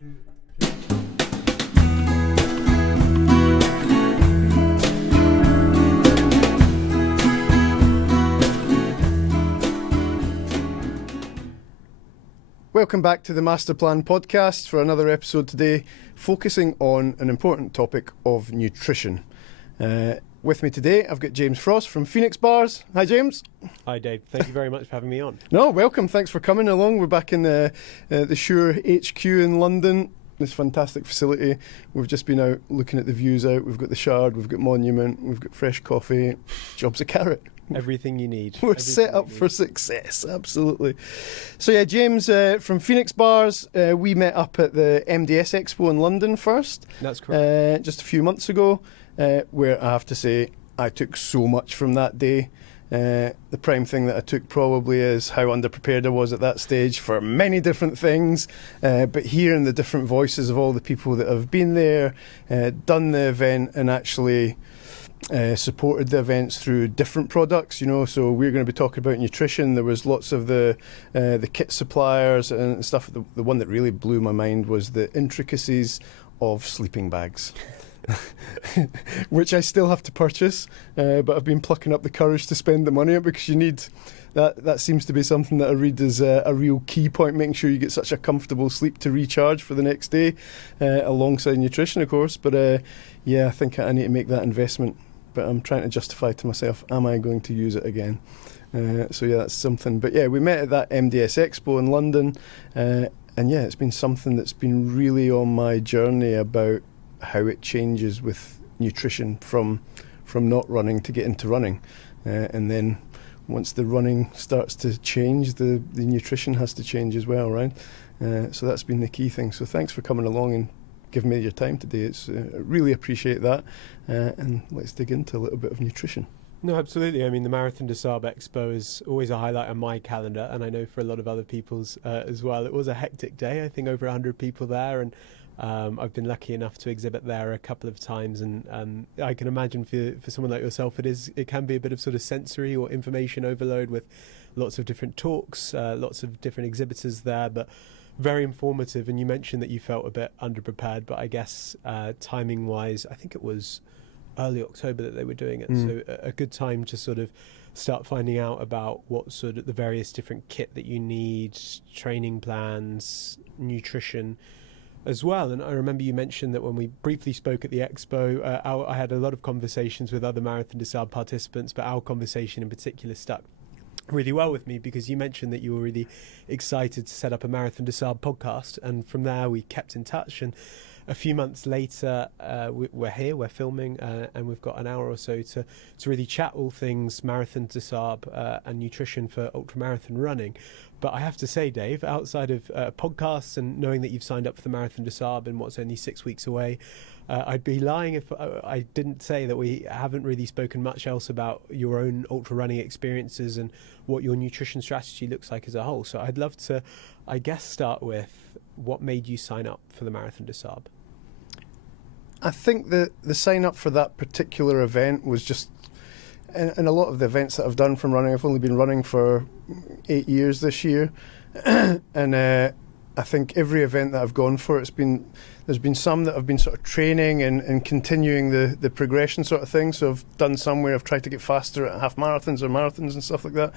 2, 3. Welcome back to the Masterplan podcast for another episode today, focusing on an important topic of nutrition. With me today, I've got James Frost from Phoenix Bars. Hi, James. Hi, Dave. Thank you very much for having me on. No, welcome. Thanks for coming along. We're back in the Shure HQ in London. This fantastic facility. We've just been out looking at the views out. We've got the Shard, we've got Monument, we've got fresh coffee. Job's a carrot. Everything you need. We're set up for success, absolutely. So yeah, James from Phoenix Bars, we met up at the MDS Expo in London first. That's correct. Just a few months ago, where I have to say I took so much from that day. The prime thing that I took probably is how underprepared I was at that stage for many different things, but hearing the different voices of all the people that have been there, done the event and actually supported the events through different products, you know. So we're going to be talking about nutrition. There was lots of the kit suppliers and stuff. The one that really blew my mind was the intricacies of sleeping bags. Which I still have to purchase, but I've been plucking up the courage to spend the money because you need that. That seems to be something that I read is a real key point, making sure you get such a comfortable sleep to recharge for the next day, alongside nutrition, of course. But yeah, I think I need to make that investment, but I'm trying to justify to myself, am I going to use it again? So yeah, that's something. But yeah, we met at that MDS Expo in London, and yeah, it's been something that's been really on my journey about how it changes with nutrition from not running to get into running, and then once the running starts to change, the nutrition has to change as well, right? So that's been the key thing. So thanks for coming along and giving me your time today. It's I really appreciate that, and let's dig into a little bit of nutrition. No, absolutely. I mean, the Marathon des Sables Expo is always a highlight on my calendar, and I know for a lot of other people's as well. It was a hectic day. I think over 100 people there, and I've been lucky enough to exhibit there a couple of times, and I can imagine for someone like yourself, it can be a bit of sort of sensory or information overload with lots of different talks, lots of different exhibitors there, but very informative. And you mentioned that you felt a bit underprepared, but I guess timing-wise, I think it was early October that they were doing it, so a good time to sort of start finding out about what sort of the various different kit that you need, training plans, nutrition as well. And I remember you mentioned that when we briefly spoke at the expo, I had a lot of conversations with other Marathon des Sables participants, but our conversation in particular stuck really well with me because you mentioned that you were really excited to set up a Marathon des Sables podcast, and from there we kept in touch, and a few months later we're here, we're filming, and we've got an hour or so to really chat all things Marathon des Sables and nutrition for ultramarathon running. But I have to say, Dave, outside of podcasts and knowing that you've signed up for the Marathon des Sables and what's only 6 weeks away, I'd be lying if I didn't say that we haven't really spoken much else about your own ultra running experiences and what your nutrition strategy looks like as a whole. So I'd love to, I guess, start with what made you sign up for the Marathon des Sables? I think the sign up for that particular event was just, and a lot of the events that I've done from running, I've only been running for 8 years this year, and I think every event that I've gone for, there's been some that have been sort of training and continuing the progression sort of thing. So I've done some where I've tried to get faster at half marathons or marathons and stuff like that,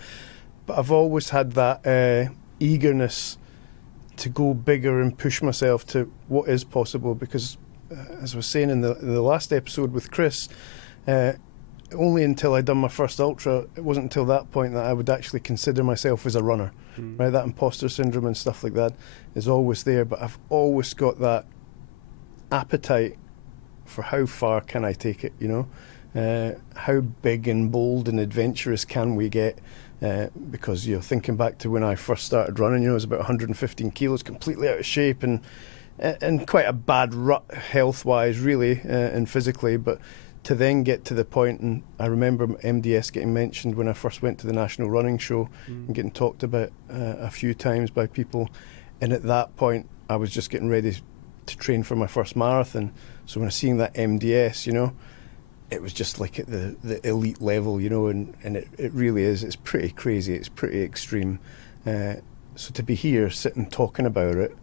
but I've always had that eagerness to go bigger and push myself to what is possible, because as I was saying in the last episode with Chris, only until I'd done my first ultra, it wasn't until that point that I would actually consider myself as a runner. Right, that imposter syndrome and stuff like that is always there, but I've always got that appetite for how far can I take it, you know, how big and bold and adventurous can we get, because, you know, thinking back to when I first started running, you know, I was about 115 kilos, completely out of shape and quite a bad rut health-wise, really, and physically, but to then get to the point, and I remember MDS getting mentioned when I first went to the National Running Show and getting talked about a few times by people, and at that point I was just getting ready to train for my first marathon. So when I seen that MDS, you know, it was just like at the elite level, you know, and it really is. It's pretty crazy. It's pretty extreme. So to be here sitting talking about it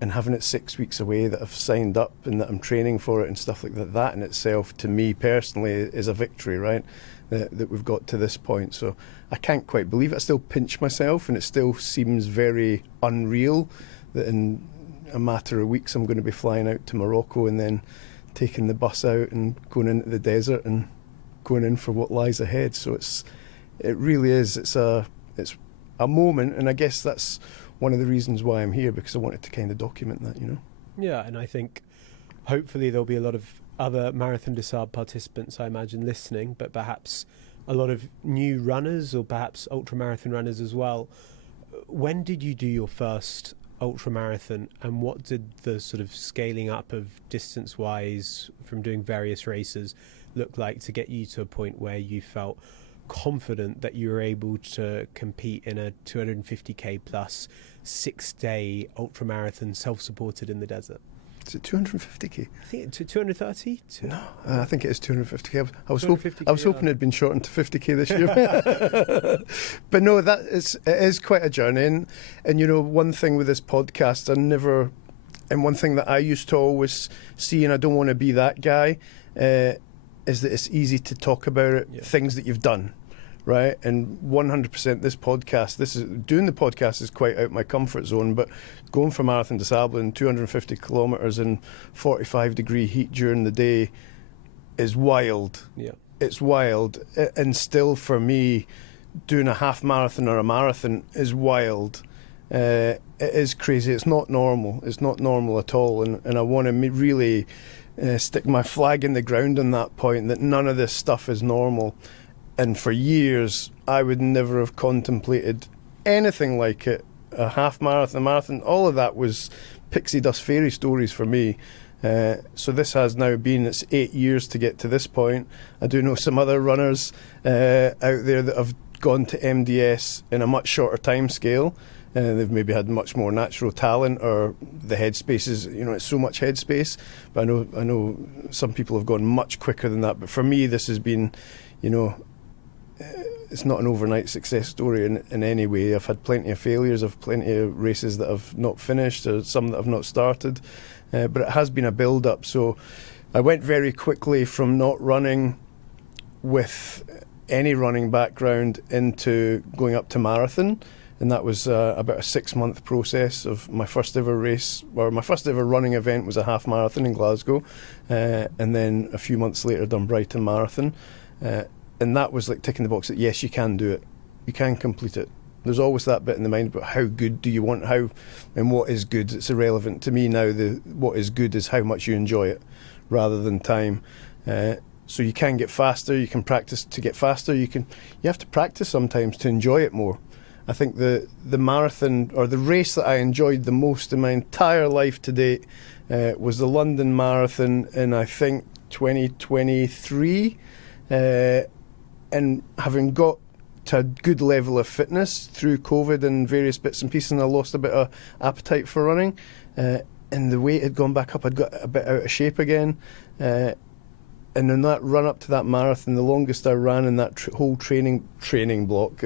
and having it 6 weeks away that I've signed up and that I'm training for it and stuff like that, that in itself, to me personally, is a victory, right? That we've got to this point. So I can't quite believe it. I still pinch myself, and it still seems very unreal that in a matter of weeks I'm going to be flying out to Morocco and then taking the bus out and going into the desert and going in for what lies ahead. So it really is. It's a moment, and I guess that's one of the reasons why I'm here, because I wanted to kind of document that, you know. Yeah, and I think hopefully there'll be a lot of other Marathon des Sables participants, I imagine, listening, but perhaps a lot of new runners or perhaps ultramarathon runners as well. When did you do your first ultramarathon, and what did the sort of scaling up of distance-wise from doing various races look like to get you to a point where you felt confident that you were able to compete in a 250k plus 6-day ultramarathon self-supported in the desert? Is it 250k? I think 230. No, I think it is 250k. I was hoping it'd been shortened to 50k this year. But no, it is quite a journey. And you know, one thing with this podcast, and one thing that I used to always see, and I don't want to be that guy, is that it's easy to talk about it, things that you've done, right? And 100% doing the podcast is quite out my comfort zone, but going for Marathon des Sables in 250 kilometres in 45-degree heat during the day is wild. Yeah. It's wild. And still for me, doing a half marathon or a marathon is wild. It is crazy. It's not normal. It's not normal at all. And I want to really stick my flag in the ground on that point, that none of this stuff is normal. And for years, I would never have contemplated anything like it. A half marathon, a marathon, all of that was pixie dust fairy stories for me. So this has now been, it's 8 years to get to this point. I do know some other runners out there that have gone to MDS in a much shorter time scale. They've maybe had much more natural talent, or the headspace is, you know, it's so much headspace. But I know some people have gone much quicker than that. But for me, this has been, you know, it's not an overnight success story in any way. I've had plenty of failures. I've plenty of races that I've not finished, or some that I've not started. But it has been a build-up. So I went very quickly from not running with any running background into going up to marathon. And that was about a 6-month process of my first ever race, or my first ever running event was a half marathon in Glasgow. And then a few months later done Brighton Marathon. And that was like ticking the box that yes, you can do it. You can complete it. There's always that bit in the mind about how good do you want, how and what is good. It's irrelevant to me now. What is good is how much you enjoy it rather than time. So you can get faster, you can practice to get faster, you have to practice sometimes to enjoy it more. I think the marathon, or the race that I enjoyed the most in my entire life to date was the London Marathon in, I think, 2023. And having got to a good level of fitness through COVID and various bits and pieces, and I lost a bit of appetite for running, and the weight had gone back up. I'd got a bit out of shape again, and in that run up to that marathon, the longest I ran in that whole training block,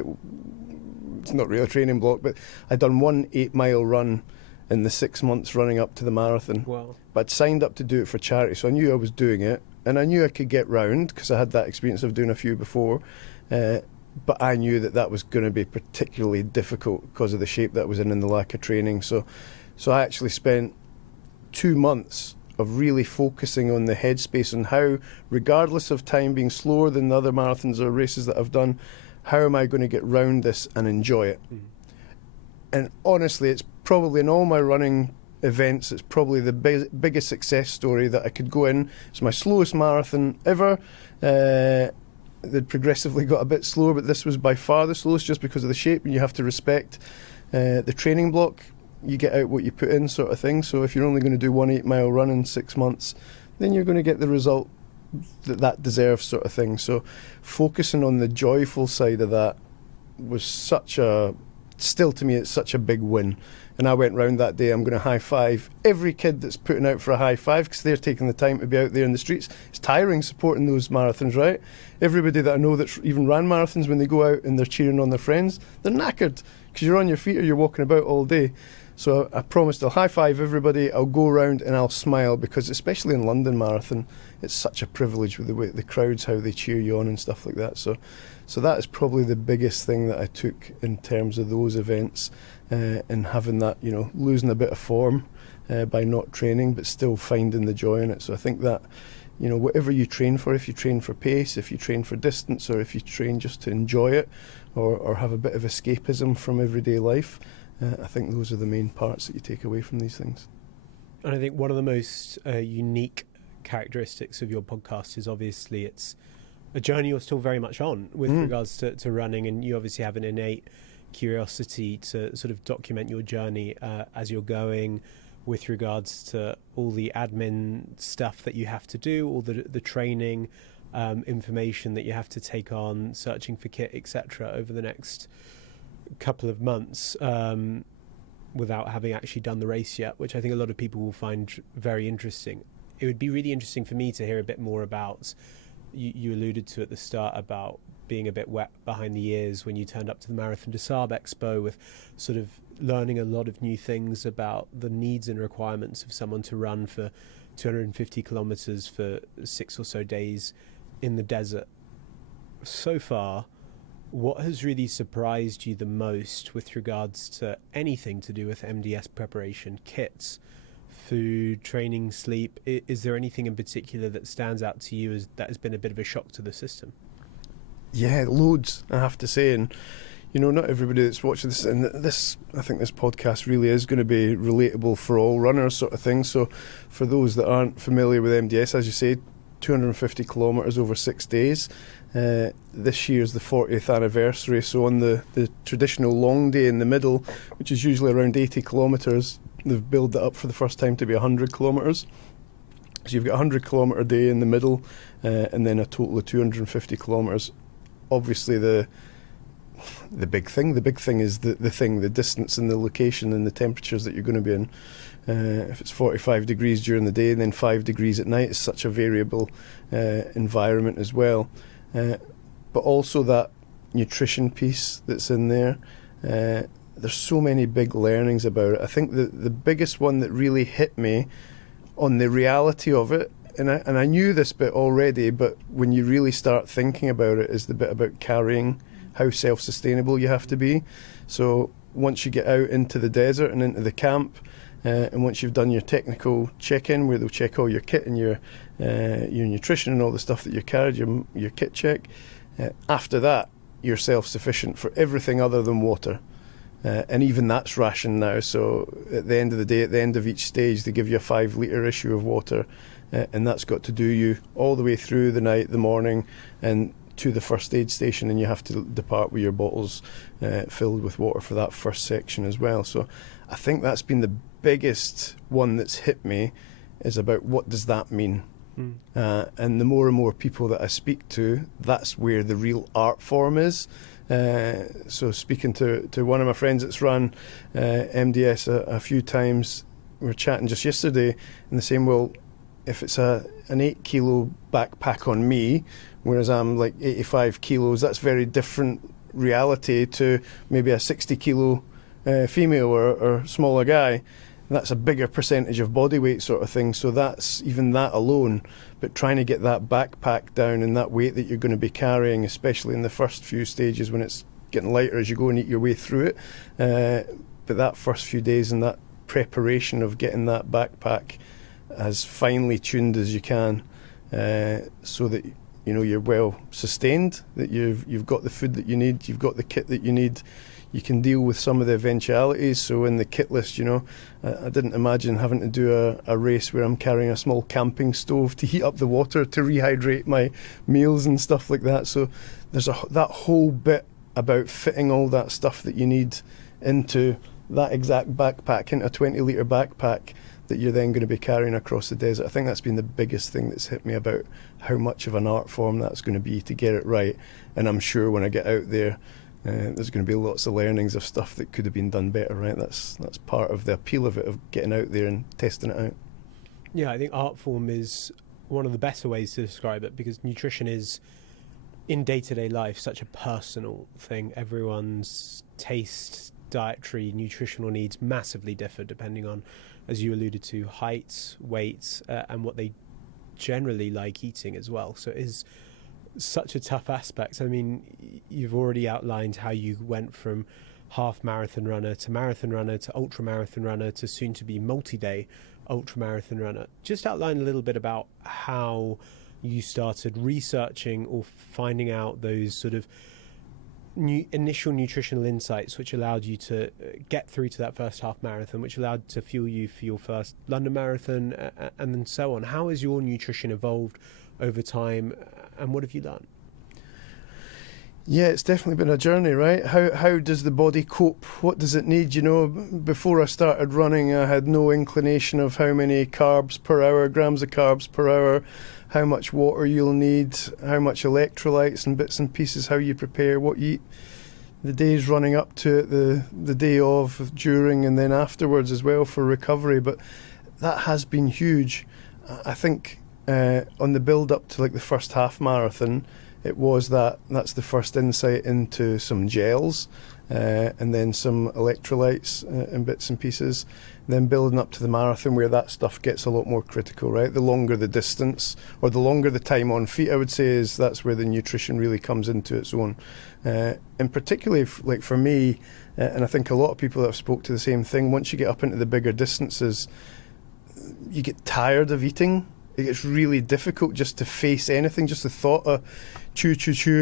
it's not really a training block, but I'd done one 8-mile run in the 6 months running up to the marathon. Wow. But I'd signed up to do it for charity, so I knew I was doing it, and I knew I could get round because I had that experience of doing a few before. But I knew that was going to be particularly difficult because of the shape that I was in and the lack of training. So I actually spent 2 months of really focusing on the headspace and how, regardless of time being slower than the other marathons or races that I've done, how am I going to get round this and enjoy it? Mm-hmm. And honestly, it's probably in all my running events, it's probably the biggest success story that I could go in. It's my slowest marathon ever. They'd progressively got a bit slower, but this was by far the slowest just because of the shape, and you have to respect the training block. You get out what you put in, sort of thing. So if you're only going to do one 8-mile run in 6 months, then you're going to get the result that deserves, sort of thing. So focusing on the joyful side of that was still to me, it's such a big win. And I went round that day, I'm going to high five every kid that's putting out for a high five, because they're taking the time to be out there in the streets. It's tiring supporting those marathons, right? Everybody that I know that even ran marathons, when they go out and they're cheering on their friends, they're knackered because you're on your feet or you're walking about all day. So I promised I'll high five everybody, I'll go around and I'll smile, because especially in London Marathon, it's such a privilege with the way the crowds, how they cheer you on and stuff like that. So that is probably the biggest thing that I took in terms of those events, and having that, losing a bit of form by not training, but still finding the joy in it. So I think that, whatever you train for, if you train for pace, if you train for distance, or if you train just to enjoy it, or have a bit of escapism from everyday life, I think those are the main parts that you take away from these things. And I think one of the most unique characteristics of your podcast is obviously it's a journey you're still very much on with regards to running, and you obviously have an innate curiosity to sort of document your journey as you're going, with regards to all the admin stuff that you have to do, all the training information that you have to take on, searching for kit, etc. over the next couple of months, without having actually done the race yet, which I think a lot of people will find very interesting. It would be really interesting for me to hear a bit more about, you alluded to at the start about being a bit wet behind the ears when you turned up to the Marathon des Sables Expo, with sort of learning a lot of new things about the needs and requirements of someone to run for 250 kilometers for 6 or so days in the desert. So far, what has really surprised you the most with regards to anything to do with MDS preparation, kits, food, training, sleep? Is there anything in particular that stands out to you as that has been a bit of a shock to the system? Yeah, loads, I have to say. And, not everybody that's watching this, and I think this podcast really is going to be relatable for all runners, sort of thing. So for those that aren't familiar with MDS, as you say, 250 kilometres over 6 days. This year's the 40th anniversary, so on the traditional long day in the middle, which is usually around 80 kilometres, they've built it up for the first time to be 100 kilometres. So you've got a 100 kilometre day in the middle, and then a total of 250 kilometres. Obviously the big thing is the distance and the location and the temperatures that you're going to be in. If it's 45 degrees during the day and then 5 degrees at night, it's such a variable environment as well. But also that nutrition piece that's in there. There's so many big learnings about it. I think the biggest one that really hit me on the reality of it, and I knew this bit already, but when you really start thinking about it, is the bit about carrying, how self-sustainable you have to be. So once you get out into the desert and into the camp, and once you've done your technical check-in, where they'll check all your kit and your nutrition and all the stuff that you carried, your kit check, after that you're self-sufficient for everything other than water. And even that's rationed now. So at the end of the day, at the end of each stage, they give you a 5 litre issue of water, and that's got to do you all the way through the night, the morning, and to the first aid station, and you have to depart with your bottles filled with water for that first section as well. So I think that's been the biggest one that's hit me, is about what does that mean. And the more and more people that I speak to, that's where the real art form is. So speaking to one of my friends that's run MDS a few times, we were chatting just yesterday, and they're saying, well, if it's an 8 kilo backpack on me, whereas I'm like 85 kilos, that's very different reality to maybe a 60 kilo female or smaller guy. That's a bigger percentage of body weight sort of thing. So that's even that alone. But trying to get that backpack down and that weight that you're going to be carrying, especially in the first few stages when it's getting lighter as you go and eat your way through it. But that first few days and that preparation of getting that backpack as finely tuned as you can, so that you're well sustained, that you've got the food that you need, you've got the kit that you need. You can deal with some of the eventualities. So in the kit list, I didn't imagine having to do a race where I'm carrying a small camping stove to heat up the water to rehydrate my meals and stuff like that. So there's that whole bit about fitting all that stuff that you need into that exact backpack, into a 20 litre backpack that you're then going to be carrying across the desert. I think that's been the biggest thing that's hit me about how much of an art form that's going to be to get it right. And I'm sure when I get out there, there's going to be lots of learnings of stuff that could have been done better, right? That's part of the appeal of it, of getting out there and testing it out. Yeah, I think art form is one of the better ways to describe it, because nutrition is, in day-to-day life, such a personal thing. Everyone's taste dietary nutritional needs massively differ depending on, as you alluded to, heights, weights, and what they generally like eating as well. So it is such a tough aspect. I mean, you've already outlined how you went from half marathon runner to marathon runner to ultra marathon runner to soon to be multi-day ultra marathon runner. Just outline a little bit about how you started researching or finding out those sort of initial nutritional insights which allowed you to get through to that first half marathon, which allowed to fuel you for your first London marathon, and then so on. How has your nutrition evolved over time, and what have you done? Yeah, it's definitely been a journey, right? How does the body cope? What does it need? You know, before I started running, I had no inclination of how many carbs per hour, grams of carbs per hour, how much water you'll need, how much electrolytes and bits and pieces, how you prepare, what you eat. The days running up to it, the day of, during, and then afterwards as well for recovery. But that has been huge. I think on the build up to like the first half marathon, it was that's the first insight into some gels, and then some electrolytes and bits and pieces. Then building up to the marathon, where that stuff gets a lot more critical, right? The longer the distance, or the longer the time on feet, I would say, that's where the nutrition really comes into its own. And particularly, like for me, and I think a lot of people that have spoke to the same thing, once you get up into the bigger distances, you get tired of eating. It gets really difficult just to face anything, just the thought of chew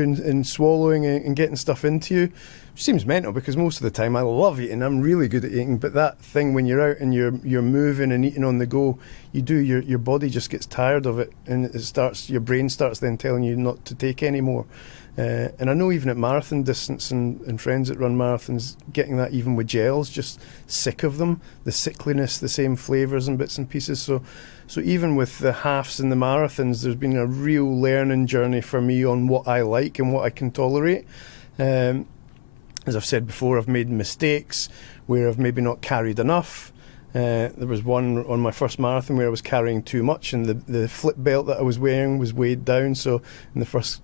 and swallowing and getting stuff into you. Which seems mental, because most of the time I love eating, I'm really good at eating, but that thing when you're out and you're moving and eating on the go, your body just gets tired of it, and your brain starts then telling you not to take any more. And I know even at marathon distance and friends that run marathons, getting that even with gels, just sick of them, the sickliness, the same flavours and bits and pieces. So even with the halves and the marathons, there's been a real learning journey for me on what I like and what I can tolerate. As I've said before, I've made mistakes where I've maybe not carried enough. There was one on my first marathon where I was carrying too much, and the flip belt that I was wearing was weighed down. So in the first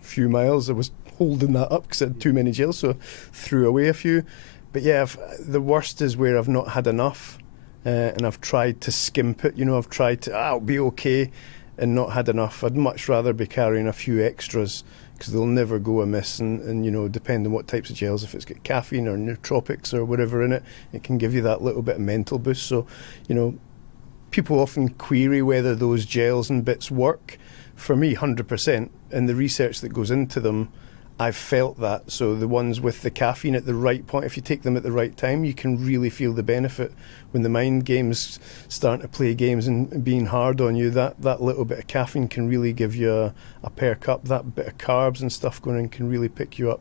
few miles, I was holding that up because I had too many gels, so I threw away a few. But yeah, the worst is where I've not had enough, and I've tried to skimp it. You know, I've tried to, I'll be okay, and not had enough. I'd much rather be carrying a few extras, because they'll never go amiss, and you know, depending on what types of gels, if it's got caffeine or nootropics or whatever in it, it can give you that little bit of mental boost. So, you know, people often query whether those gels and bits work. For me, 100%, and the research that goes into them, I've felt that. So the ones with the caffeine at the right point, if you take them at the right time, you can really feel the benefit. When the mind games start to play games and being hard on you, that little bit of caffeine can really give you a perk up. That bit of carbs and stuff going in can really pick you up.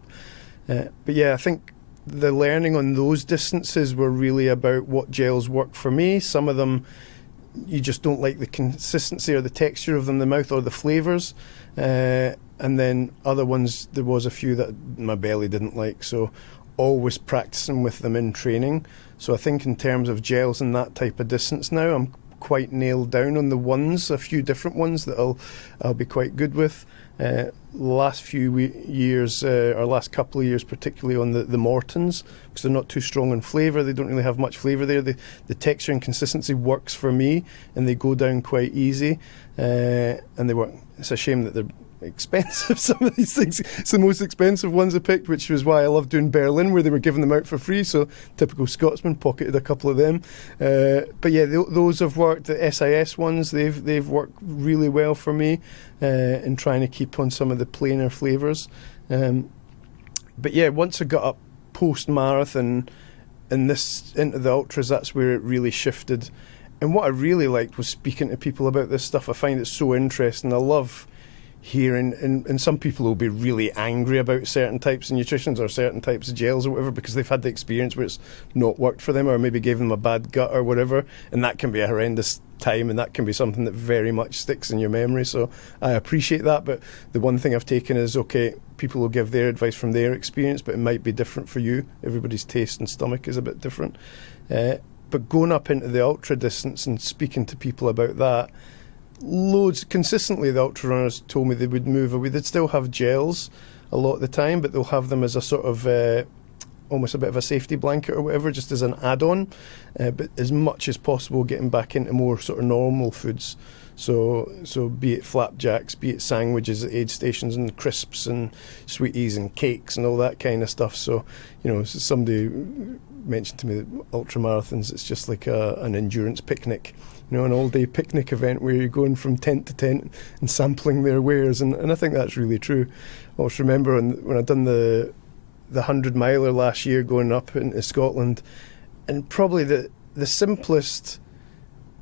But yeah, I think the learning on those distances were really about what gels work for me. Some of them, you just don't like the consistency or the texture of them, the mouth or the flavours. And then other ones, there was a few that my belly didn't like. So always practicing with them in training. So I think in terms of gels and that type of distance now, I'm quite nailed down on the ones, a few different ones that I'll be quite good with. Last few years, or last couple of years particularly, on the Mortons, because they're not too strong in flavour. They don't really have much flavour there. The texture and consistency works for me, and they go down quite easy. And they work. It's a shame that they're expensive, some of these things. It's the most expensive ones I picked, which was why I loved doing Berlin, where they were giving them out for free. So typical Scotsman, pocketed a couple of them. But yeah, those have worked. The SIS ones, they've worked really well for me in trying to keep on some of the plainer flavours. But yeah, once I got up post-marathon and this into the ultras, that's where it really shifted. And what I really liked was speaking to people about this stuff. I find it so interesting. I love hearing, and some people will be really angry about certain types of nutritions or certain types of gels or whatever, because they've had the experience where it's not worked for them, or maybe gave them a bad gut or whatever, and that can be a horrendous time, and that can be something that very much sticks in your memory. So I appreciate that, but the one thing I've taken is, okay, people will give their advice from their experience, but it might be different for you. Everybody's taste and stomach is a bit different. But going up into the ultra distance and speaking to people about that, consistently the ultra runners told me they would move away. They'd still have gels a lot of the time, but they'll have them as a sort of almost a bit of a safety blanket or whatever, just as an add-on. But as much as possible, getting back into more sort of normal foods. So be it flapjacks, be it sandwiches at aid stations, and crisps and sweeties and cakes and all that kind of stuff. So, somebody mentioned to me that ultramarathons, it's just like an endurance picnic, an all-day picnic event where you're going from tent to tent and sampling their wares. And I think that's really true. I also remember when I'd done the 100-miler last year going up into Scotland, and probably the simplest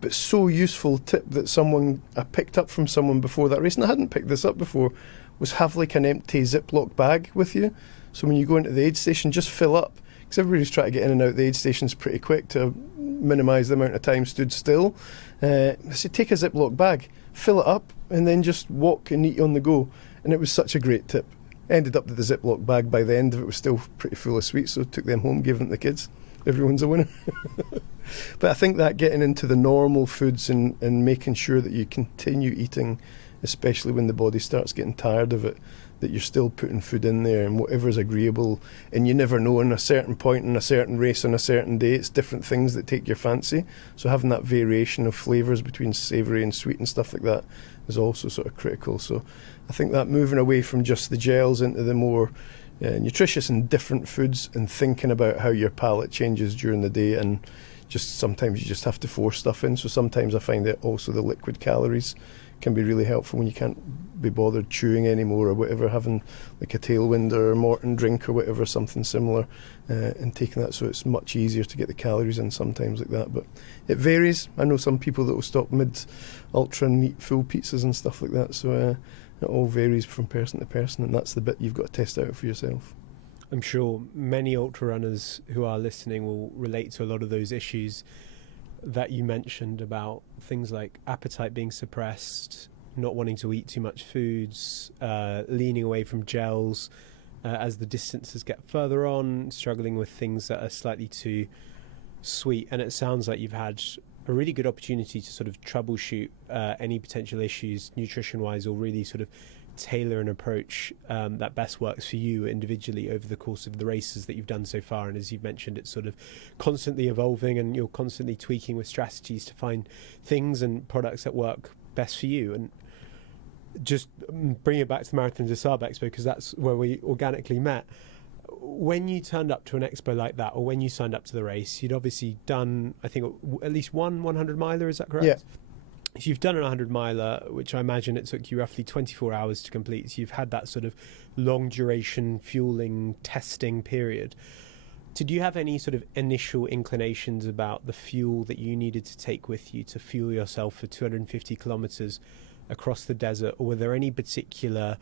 but so useful tip that I picked up from someone before that race, and I hadn't picked this up before, was have like an empty Ziploc bag with you. So when you go into the aid station, just fill up, because everybody's trying to get in and out the aid stations pretty quick to minimise the amount of time stood still. I said, take a Ziploc bag, fill it up, and then just walk and eat on the go. And it was such a great tip. Ended up that the Ziploc bag by the end of it was still pretty full of sweets, so took them home, gave them to the kids. Everyone's a winner. But I think that getting into the normal foods and making sure that you continue eating, especially when the body starts getting tired of it, that you're still putting food in there and whatever's agreeable. And you never know, in a certain point in a certain race on a certain day, it's different things that take your fancy. So having that variation of flavours between savoury and sweet and stuff like that is also sort of critical. So I think that moving away from just the gels into the more nutritious and different foods, and thinking about how your palate changes during the day, and just sometimes you just have to force stuff in. So sometimes I find that also the liquid calories can be really helpful when you can't be bothered chewing anymore or whatever, having like a Tailwind or a Morton drink or whatever, something similar, and taking that, so it's much easier to get the calories in sometimes like that. But it varies. I know some people that will stop mid-ultra and eat full pizzas and stuff like that, so it all varies from person to person, and that's the bit you've got to test out for yourself. I'm sure many ultra runners who are listening will relate to a lot of those issues that you mentioned about things like appetite being suppressed, not wanting to eat too much foods, leaning away from gels as the distances get further on, struggling with things that are slightly too sweet. And it sounds like you've had a really good opportunity to sort of troubleshoot any potential issues nutrition-wise, or really sort of tailor an approach that best works for you individually over the course of the races that you've done so far. And as you've mentioned, it's sort of constantly evolving, and you're constantly tweaking with strategies to find things and products that work best for you. And just bring it back to the Marathon des Sables Expo, because that's where we organically met. When you turned up to an expo like that, or when you signed up to the race, you'd obviously done, I think, at least one 100-miler, is that correct? Yeah. So you've done a 100-miler, which I imagine it took you roughly 24 hours to complete. So you've had that sort of long duration fueling testing period. Did you have any sort of initial inclinations about the fuel that you needed to take with you to fuel yourself for 250 kilometers across the desert? Or were there any particular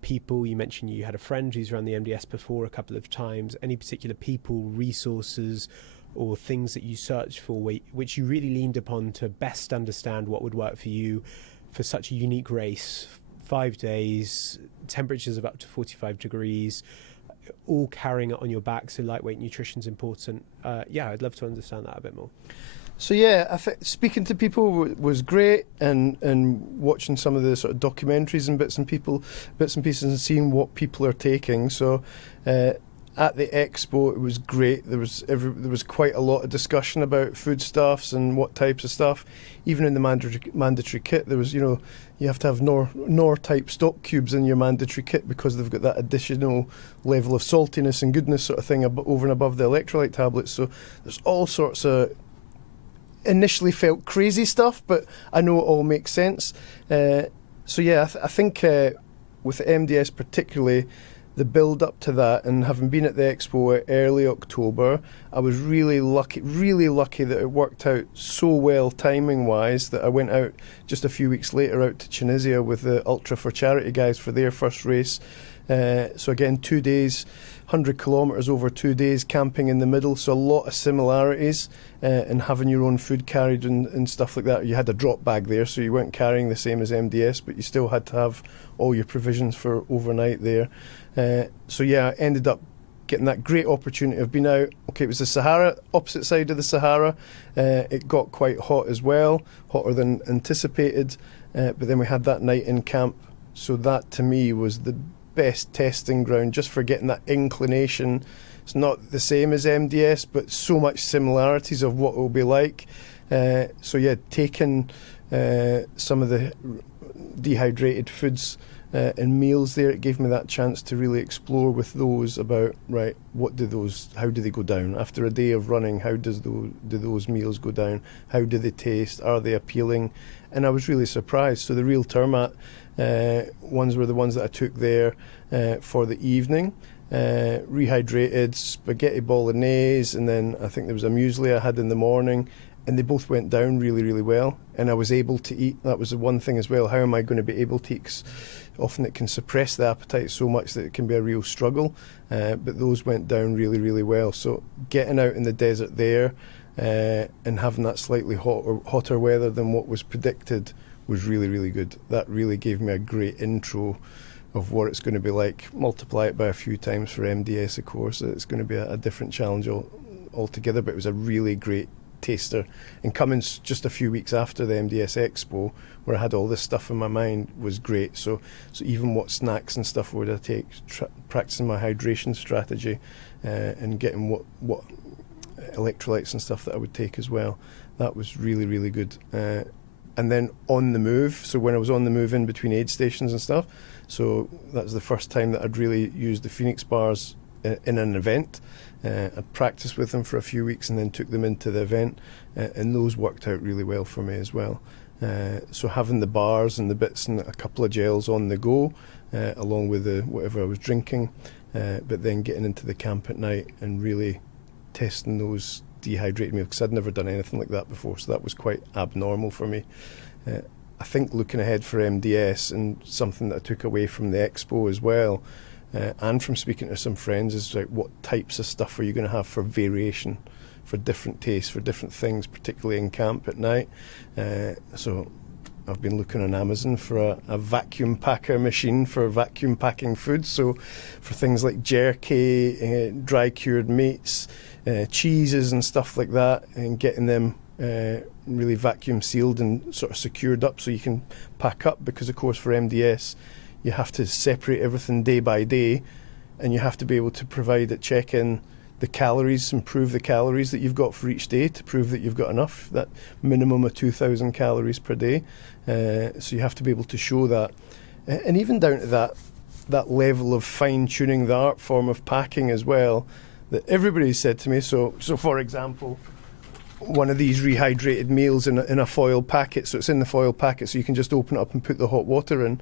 people, you mentioned you had a friend who's run the MDS before a couple of times, any particular people, resources, or things that you searched for which you really leaned upon to best understand what would work for you for such a unique race? 5 days, temperatures of up to 45 degrees, all carrying it on your back, so lightweight nutrition's important. I'd love to understand that a bit more. So yeah, I think speaking to people was great, and watching some of the sort of documentaries and bits and pieces, and seeing what people are taking. So at the expo, it was great. There was quite a lot of discussion about foodstuffs and what types of stuff. Even in the mandatory kit, there was, you have to have Nor type stock cubes in your mandatory kit, because they've got that additional level of saltiness and goodness sort of thing over and above the electrolyte tablets. So there's all sorts of initially felt crazy stuff, but I know it all makes sense. I think with the MDS particularly, the build up to that, and having been at the expo early October, I was really lucky that it worked out so well timing wise, that I went out just a few weeks later out to Tunisia with the Ultra for Charity guys for their first race. So again, 2 days, 100 kilometres over 2 days, camping in the middle, so a lot of similarities, and having your own food carried and stuff like that. You had a drop bag there, so you weren't carrying the same as MDS, but you still had to have all your provisions for overnight there. I ended up getting that great opportunity of being out. Okay, it was the Sahara, opposite side of the Sahara. It got quite hot as well, hotter than anticipated, but then we had that night in camp. So that to me was the best testing ground, just for getting that inclination, It's not the same as MDS, but so much similarities of what it will be like. So yeah, taking some of the dehydrated foods and meals there, it gave me that chance to really explore with those about, right, how do they go down after a day of running? How do those meals go down? How do they taste? Are they appealing? And I was really surprised. So the real Termat ones were the ones that I took there for the evening. Rehydrated spaghetti bolognese, and then I think there was a muesli I had in the morning, and they both went down really, really well, and I was able to eat. That was the one thing as well. How am I going to be able to eat? 'Cause often it can suppress the appetite so much that it can be a real struggle, but those went down really, really well. So getting out in the desert there and having that slightly hotter weather than what was predicted was really, really good. That really gave me a great intro of what it's going to be like. Multiply it by a few times for MDS, of course. It's going to be a different challenge altogether, but it was a really great taster. And coming just a few weeks after the MDS Expo, where I had all this stuff in my mind, was great. So even what snacks and stuff would I take, practicing my hydration strategy and getting what electrolytes and stuff that I would take as well. That was really, really good. And then on the move, so when I was on the move in between aid stations and stuff, so that was the first time that I'd really used the Phoenix bars in an event. I'd practiced with them for a few weeks and then took them into the event, and those worked out really well for me as well. So having the bars and the bits and a couple of gels on the go, along with whatever I was drinking, but then getting into the camp at night and really testing those dehydrated meals, because I'd never done anything like that before, so that was quite abnormal for me. I think looking ahead for MDS, and something that I took away from the expo as well, and from speaking to some friends, is like, what types of stuff are you going to have for variation, for different tastes, for different things, particularly in camp at night. So I've been looking on Amazon for a vacuum packer machine for vacuum packing food, so for things like jerky, dry cured meats, cheeses and stuff like that, and getting them really vacuum sealed and sort of secured up so you can pack up, because of course for MDS you have to separate everything day by day, and you have to be able to provide at check-in the calories and prove the calories that you've got for each day to prove that you've got enough, that minimum of 2,000 calories per day. So you have to be able to show that, and even down to that level of fine-tuning the art form of packing as well, that everybody said to me. So for example, one of these rehydrated meals in a foil packet, so it's in the foil packet, so you can just open it up and put the hot water in.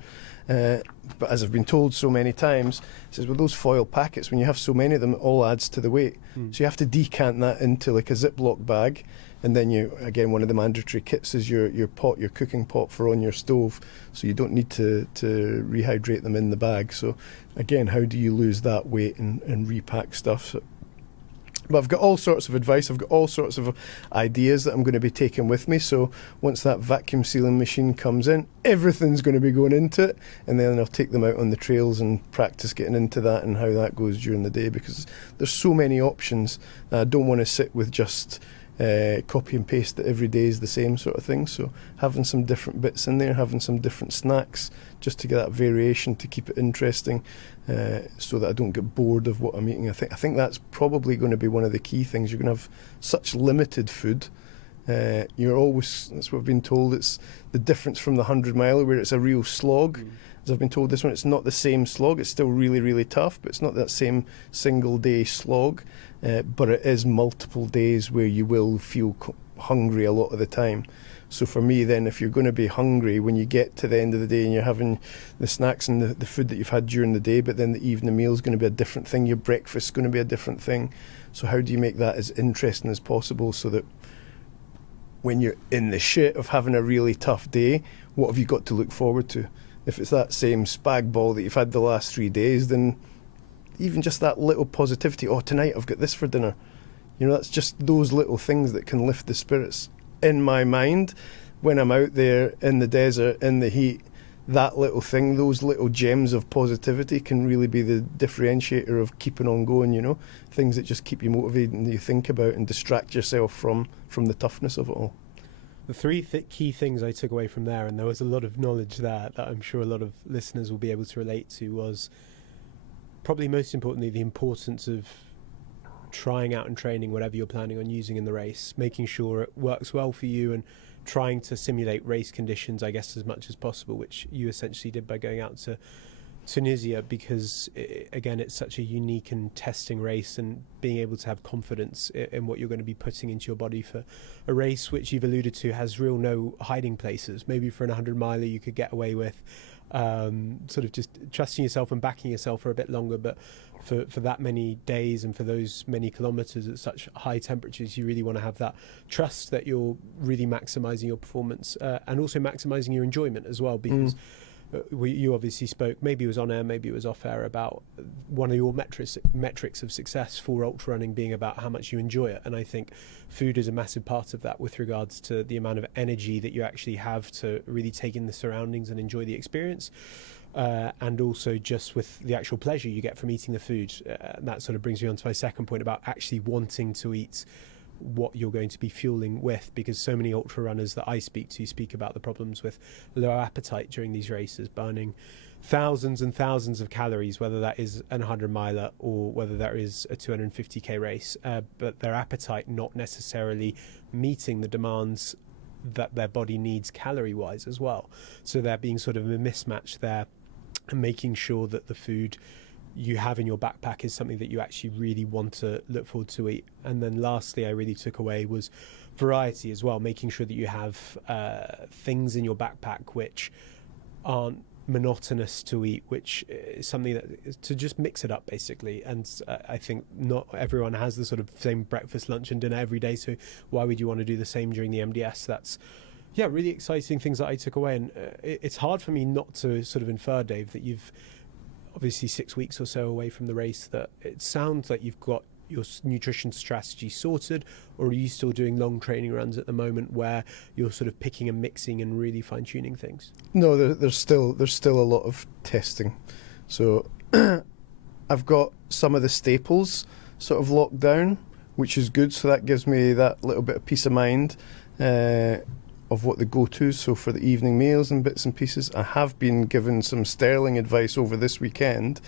But as I've been told so many times, it says, with those foil packets, when you have so many of them, it all adds to the weight. So you have to decant that into like a Ziploc bag, and then one of the mandatory kits is your pot, your cooking pot for on your stove, so you don't need to rehydrate them in the bag. So again, how do you lose that weight and repack stuff? But I've got all sorts of advice, I've got all sorts of ideas that I'm going to be taking with me. So once that vacuum sealing machine comes in, everything's going to be going into it, and then I'll take them out on the trails and practice getting into that and how that goes during the day, because there's so many options. I don't want to sit with just copy and paste that every day is the same sort of thing. So having some different bits in there, having some different snacks, just to get that variation, to keep it interesting, so that I don't get bored of what I'm eating. I think that's probably going to be one of the key things. You're going to have such limited food. You're always, that's what I've been told, it's the difference from the 100 mile where it's a real slog. As I've been told, this one, it's not the same slog. It's still really, really tough, but it's not that same single day slog. But it is multiple days where you will feel hungry a lot of the time. So for me then, if you're going to be hungry when you get to the end of the day and you're having the snacks and the food that you've had during the day, but then the evening meal is going to be a different thing, your breakfast is going to be a different thing. So how do you make that as interesting as possible, so that when you're in the shit of having a really tough day, what have you got to look forward to? If it's that same spag ball that you've had the last 3 days, then even just that little positivity, oh, tonight I've got this for dinner. That's just those little things that can lift the spirits. In my mind, when I'm out there in the desert, in the heat, that little thing, those little gems of positivity can really be the differentiator of keeping on going, things that just keep you motivated and you think about and distract yourself from the toughness of it all. The three key things I took away from there, and there was a lot of knowledge there that I'm sure a lot of listeners will be able to relate to, was probably most importantly the importance of trying out and training whatever you're planning on using in the race, making sure it works well for you, and trying to simulate race conditions, I guess, as much as possible, which you essentially did by going out to Tunisia, because again, it's such a unique and testing race, and being able to have confidence in what you're going to be putting into your body for a race which you've alluded to has real no hiding places. Maybe for an 100 miler you could get away with sort of just trusting yourself and backing yourself for a bit longer, but for that many days and for those many kilometers at such high temperatures, you really want to have that trust that you're really maximizing your performance and also maximizing your enjoyment as well, because you obviously spoke, maybe it was on air, maybe it was off air, about one of your metrics of success for ultra running being about how much you enjoy it. And I think food is a massive part of that, with regards to the amount of energy that you actually have to really take in the surroundings and enjoy the experience. And also just with the actual pleasure you get from eating the food. That sort of brings me on to my second point about actually wanting to eat what you're going to be fueling with, because so many ultra runners that I speak to speak about the problems with low appetite during these races, burning thousands and thousands of calories, whether that is an 100 miler or whether that is a 250k race, but their appetite not necessarily meeting the demands that their body needs calorie wise as well. So there being sort of a mismatch there, and making sure that the food you have in your backpack is something that you actually really want to look forward to eat. And then lastly, I really took away was variety as well, making sure that you have things in your backpack which aren't monotonous to eat, which is something that to just mix it up basically. And I think not everyone has the sort of same breakfast, lunch and dinner every day, so why would you want to do the same during the MDS? That's really exciting things that I took away. And it's hard for me not to sort of infer, Dave, that you've obviously 6 weeks or so away from the race, that it sounds like you've got your nutrition strategy sorted, or are you still doing long training runs at the moment where you're sort of picking and mixing and really fine-tuning things? No, there's still a lot of testing. So I've got some of the staples sort of locked down, which is good. So that gives me that little bit of peace of mind of what the go-tos. So for the evening meals and bits and pieces, I have been given some sterling advice over this weekend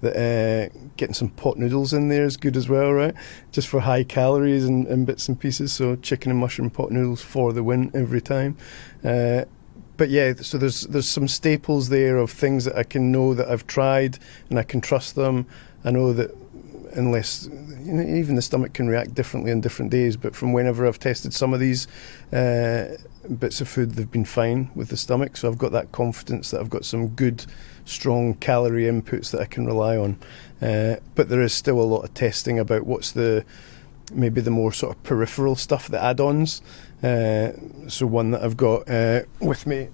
that getting some pot noodles in there is good as well, right? Just for high calories and bits and pieces. So chicken and mushroom pot noodles for the win every time. But yeah, so there's some staples there of things that I can know that I've tried and I can trust them. I know that unless, even the stomach can react differently on different days, but from whenever I've tested some of these bits of food, they've been fine with the stomach. So I've got that confidence that I've got some good, strong calorie inputs that I can rely on. But there is still a lot of testing about what's maybe the more sort of peripheral stuff, the add-ons. So one that I've got with me,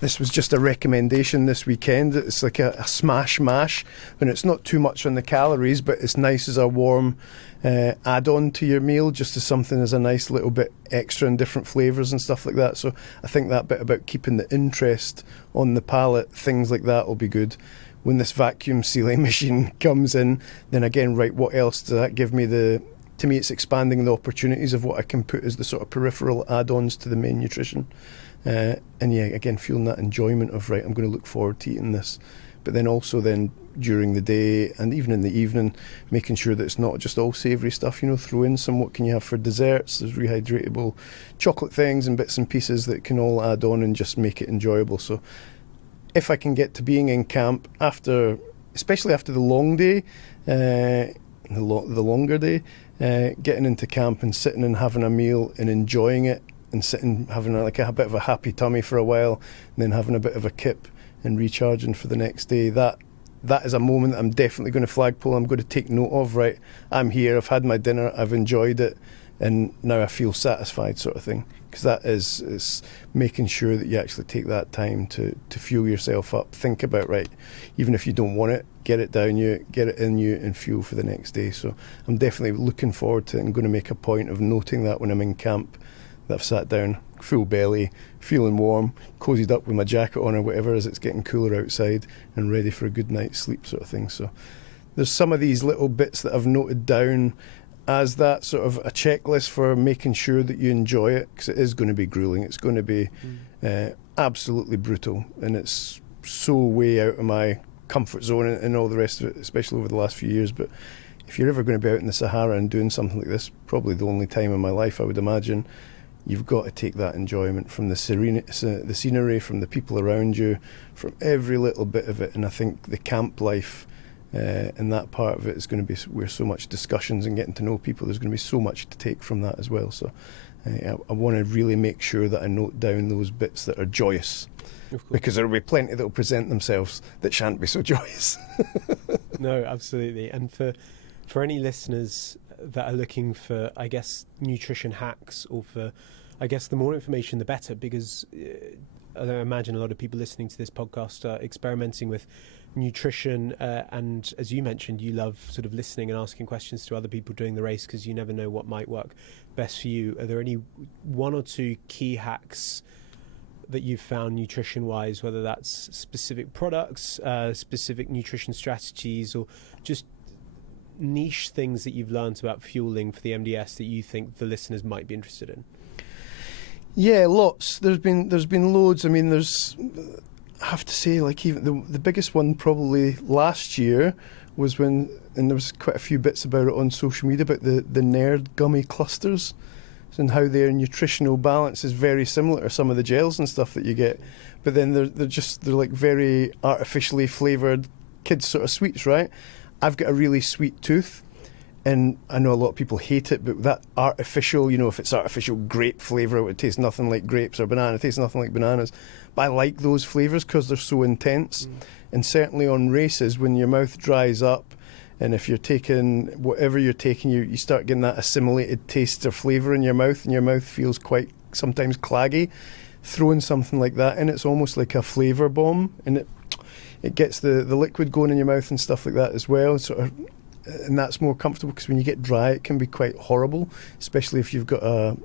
this was just a recommendation this weekend. It's like a smash mash, and it's not too much on the calories, but it's nice as a warm add-on to your meal, just as something as a nice little bit extra and different flavours and stuff like that. So I think that bit about keeping the interest on the palate, things like that will be good. When this vacuum sealing machine comes in, then again, right, what else does that give me? To me, it's expanding the opportunities of what I can put as the sort of peripheral add-ons to the main nutrition. And yeah, again, feeling that enjoyment of, right, I'm going to look forward to eating this. But then also then during the day and even in the evening, making sure that it's not just all savoury stuff, throw in some, what can you have for desserts? There's rehydratable chocolate things and bits and pieces that can all add on and just make it enjoyable. So if I can get to being in camp especially after the long day, the longer day, getting into camp and sitting and having a meal and enjoying it, and sitting having a bit of a happy tummy for a while, and then having a bit of a kip and recharging for the next day, that is a moment that I'm definitely going to flagpole. I'm going to take note of, right, I'm here, I've had my dinner, I've enjoyed it, and now I feel satisfied, sort of thing. Because that is making sure that you actually take that time to fuel yourself up. Think about, right, even if you don't want it, get it down you, get it in you, and fuel for the next day. So I'm definitely looking forward to it. I'm going to make a point of noting that when I'm in camp, that I've sat down, full belly, feeling warm, cozied up with my jacket on or whatever as it's getting cooler outside, and ready for a good night's sleep, sort of thing. So there's some of these little bits that I've noted down as that sort of a checklist for making sure that you enjoy it, because it is going to be grueling. It's going to be absolutely brutal, and it's so way out of my comfort zone and all the rest of it, especially over the last few years. But if you're ever going to be out in the Sahara and doing something like this, probably the only time in my life, I would imagine, you've got to take that enjoyment from the scenery, from the people around you, from every little bit of it. And I think the camp life and that part of it is going to be where so much discussions and getting to know people, there's going to be so much to take from that as well. So I want to really make sure that I note down those bits that are joyous, because there will be plenty that will present themselves that shan't be so joyous. No, absolutely. And for any listeners that are looking for, I guess, nutrition hacks, or for, I guess, the more information the better, because I imagine a lot of people listening to this podcast are experimenting with nutrition, and as you mentioned, you love sort of listening and asking questions to other people doing the race, because you never know what might work best for you. Are there any one or two key hacks that you've found nutrition wise, whether that's specific products, specific nutrition strategies, or just niche things that you've learned about fueling for the MDS that you think the listeners might be interested in? Yeah, lots. There's been loads. I mean, I have to say, like, even the biggest one probably last year was when, and there was quite a few bits about it on social media, about the nerd gummy clusters and how their nutritional balance is very similar to some of the gels and stuff that you get, but then they're like very artificially flavoured kids sort of sweets, right? I've got a really sweet tooth, and I know a lot of people hate it, but that artificial, if it's artificial grape flavour, it would taste nothing like grapes, or banana, it tastes nothing like bananas. But I like those flavours because they're so intense. And certainly on races, when your mouth dries up, and if you're taking whatever you're taking, you start getting that assimilated taste or flavour in your mouth, and your mouth feels quite sometimes claggy. Throwing something like that in, it's almost like a flavour bomb, and it gets the liquid going in your mouth and stuff like that as well. And that's more comfortable, because when you get dry, it can be quite horrible, especially if you've got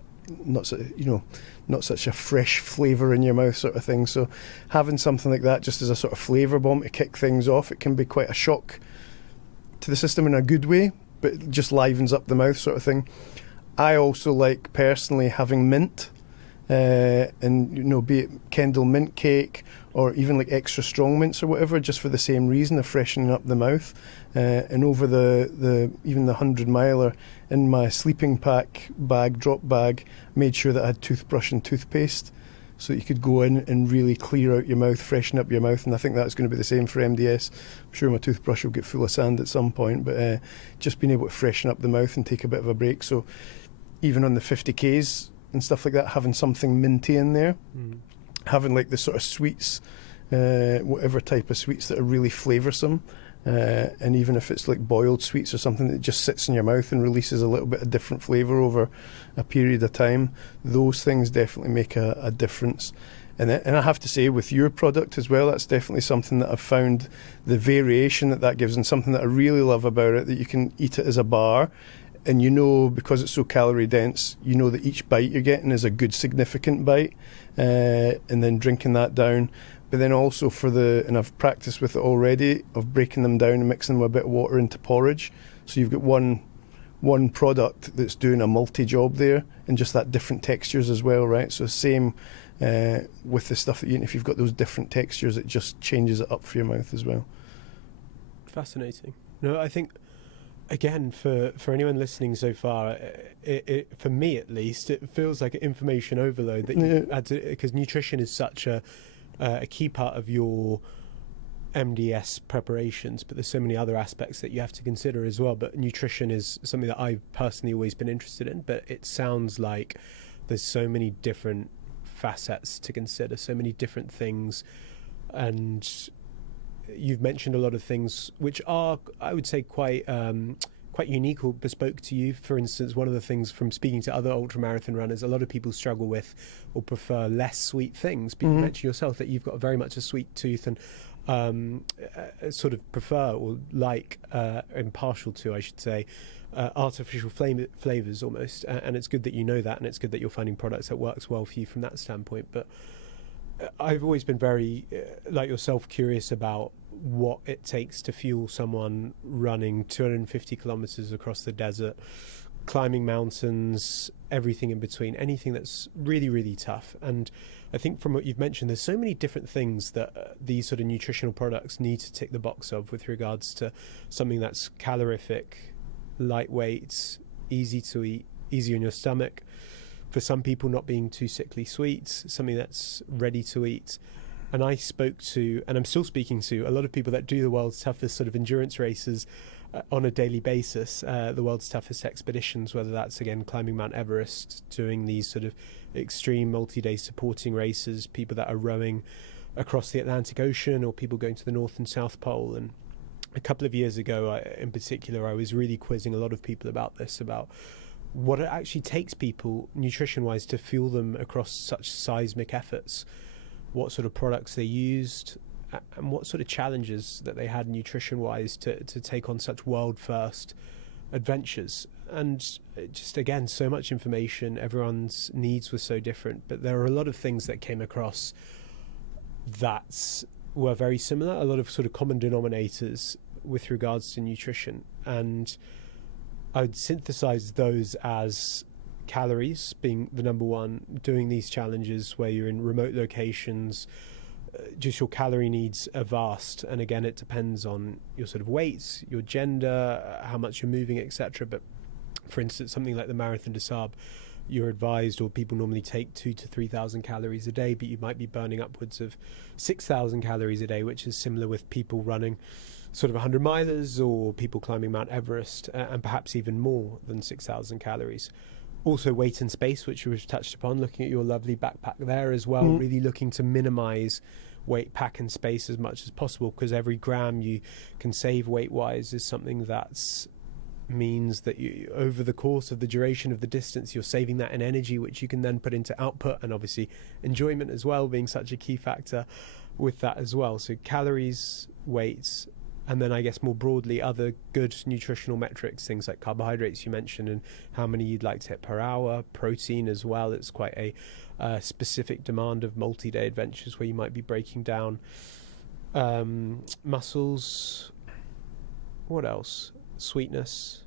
not such a fresh flavour in your mouth sort of thing. So having something like that just as a sort of flavour bomb to kick things off, it can be quite a shock to the system in a good way, but it just livens up the mouth sort of thing. I also like personally having mint, and be it Kendall mint cake, or even like extra strong mints or whatever, just for the same reason of freshening up the mouth. And over even the 100-miler, in my sleeping pack bag, drop bag, made sure that I had toothbrush and toothpaste, so that you could go in and really clear out your mouth, freshen up your mouth. And I think that's going to be the same for MDS. I'm sure my toothbrush will get full of sand at some point, but just being able to freshen up the mouth and take a bit of a break. So even on the 50Ks and stuff like that, having something minty in there, having like the sort of sweets, whatever type of sweets that are really flavoursome, and even if it's like boiled sweets or something that just sits in your mouth and releases a little bit of different flavour over a period of time, those things definitely make a difference. And I have to say, with your product as well, that's definitely something that I've found, the variation that gives, and something that I really love about it, that you can eat it as a bar, and because it's so calorie dense, that each bite you're getting is a good significant bite, and then drinking that down. But then also and I've practiced with it already, of breaking them down and mixing them with a bit of water into porridge. So you've got one product that's doing a multi-job there, and just that different textures as well, right? So same with the stuff that you eat. If you've got those different textures, it just changes it up for your mouth as well. Fascinating. No, I think, again, for anyone listening so far, it for me at least, it feels like an information overload that you add to, because nutrition is such a key part of your MDS preparations, but there's so many other aspects that you have to consider as well. But nutrition is something that I've personally always been interested in, but it sounds like there's so many different facets to consider, so many different things, and you've mentioned a lot of things which are, I would say, quite unique or bespoke to you. For instance, one of the things from speaking to other ultramarathon runners, a lot of people struggle with or prefer less sweet things, but you mentioned yourself that you've got very much a sweet tooth, and sort of prefer, or like, impartial to, I should say, artificial flavours almost, and it's good that you know that, and it's good that you're finding products that works well for you from that standpoint. But I've always been very, like yourself, curious about what it takes to fuel someone running 250 kilometers across the desert, climbing mountains, everything in between, anything that's really, really tough. And I think from what you've mentioned, there's so many different things that these sort of nutritional products need to tick the box of, with regards to something that's calorific, lightweight, easy to eat, easy on your stomach. For some people, not being too sickly sweet, something that's ready to eat. And I spoke to, and I'm still speaking to, a lot of people that do the world's toughest sort of endurance races on a daily basis, the world's toughest expeditions, whether that's, again, climbing Mount Everest, doing these sort of extreme multi-day supporting races, people that are rowing across the Atlantic Ocean, or people going to the North and South Pole. And a couple of years ago, in particular, I was really quizzing a lot of people about this, about what it actually takes people nutrition-wise to fuel them across such seismic efforts, what sort of products they used, and what sort of challenges that they had nutrition-wise to take on such world-first adventures. And just, again, so much information, everyone's needs were so different, but there are a lot of things that came across that were very similar, a lot of sort of common denominators with regards to nutrition. And I'd synthesize those as calories being the number one, doing these challenges where you're in remote locations, just your calorie needs are vast. And again, it depends on your sort of weight, your gender, how much you're moving, etc. But for instance, something like the Marathon des Sables, you're advised, or people normally take 2,000 to 3,000 calories a day, but you might be burning upwards of 6,000 calories a day, which is similar with people running sort of 100 milers or people climbing Mount Everest, and perhaps even more than 6,000 calories. Also weight and space, which we've touched upon, looking at your lovely backpack there as well, really looking to minimize weight, pack and space as much as possible, because every gram you can save weight-wise is something that's means that you, over the course of the duration of the distance, you're saving that in energy, which you can then put into output, and obviously enjoyment as well being such a key factor with that as well. So calories, weights, and then I guess more broadly other good nutritional metrics, things like carbohydrates you mentioned and how many you'd like to hit per hour, protein as well. It's quite a specific demand of multi-day adventures where you might be breaking down muscles. What else? Sweetness,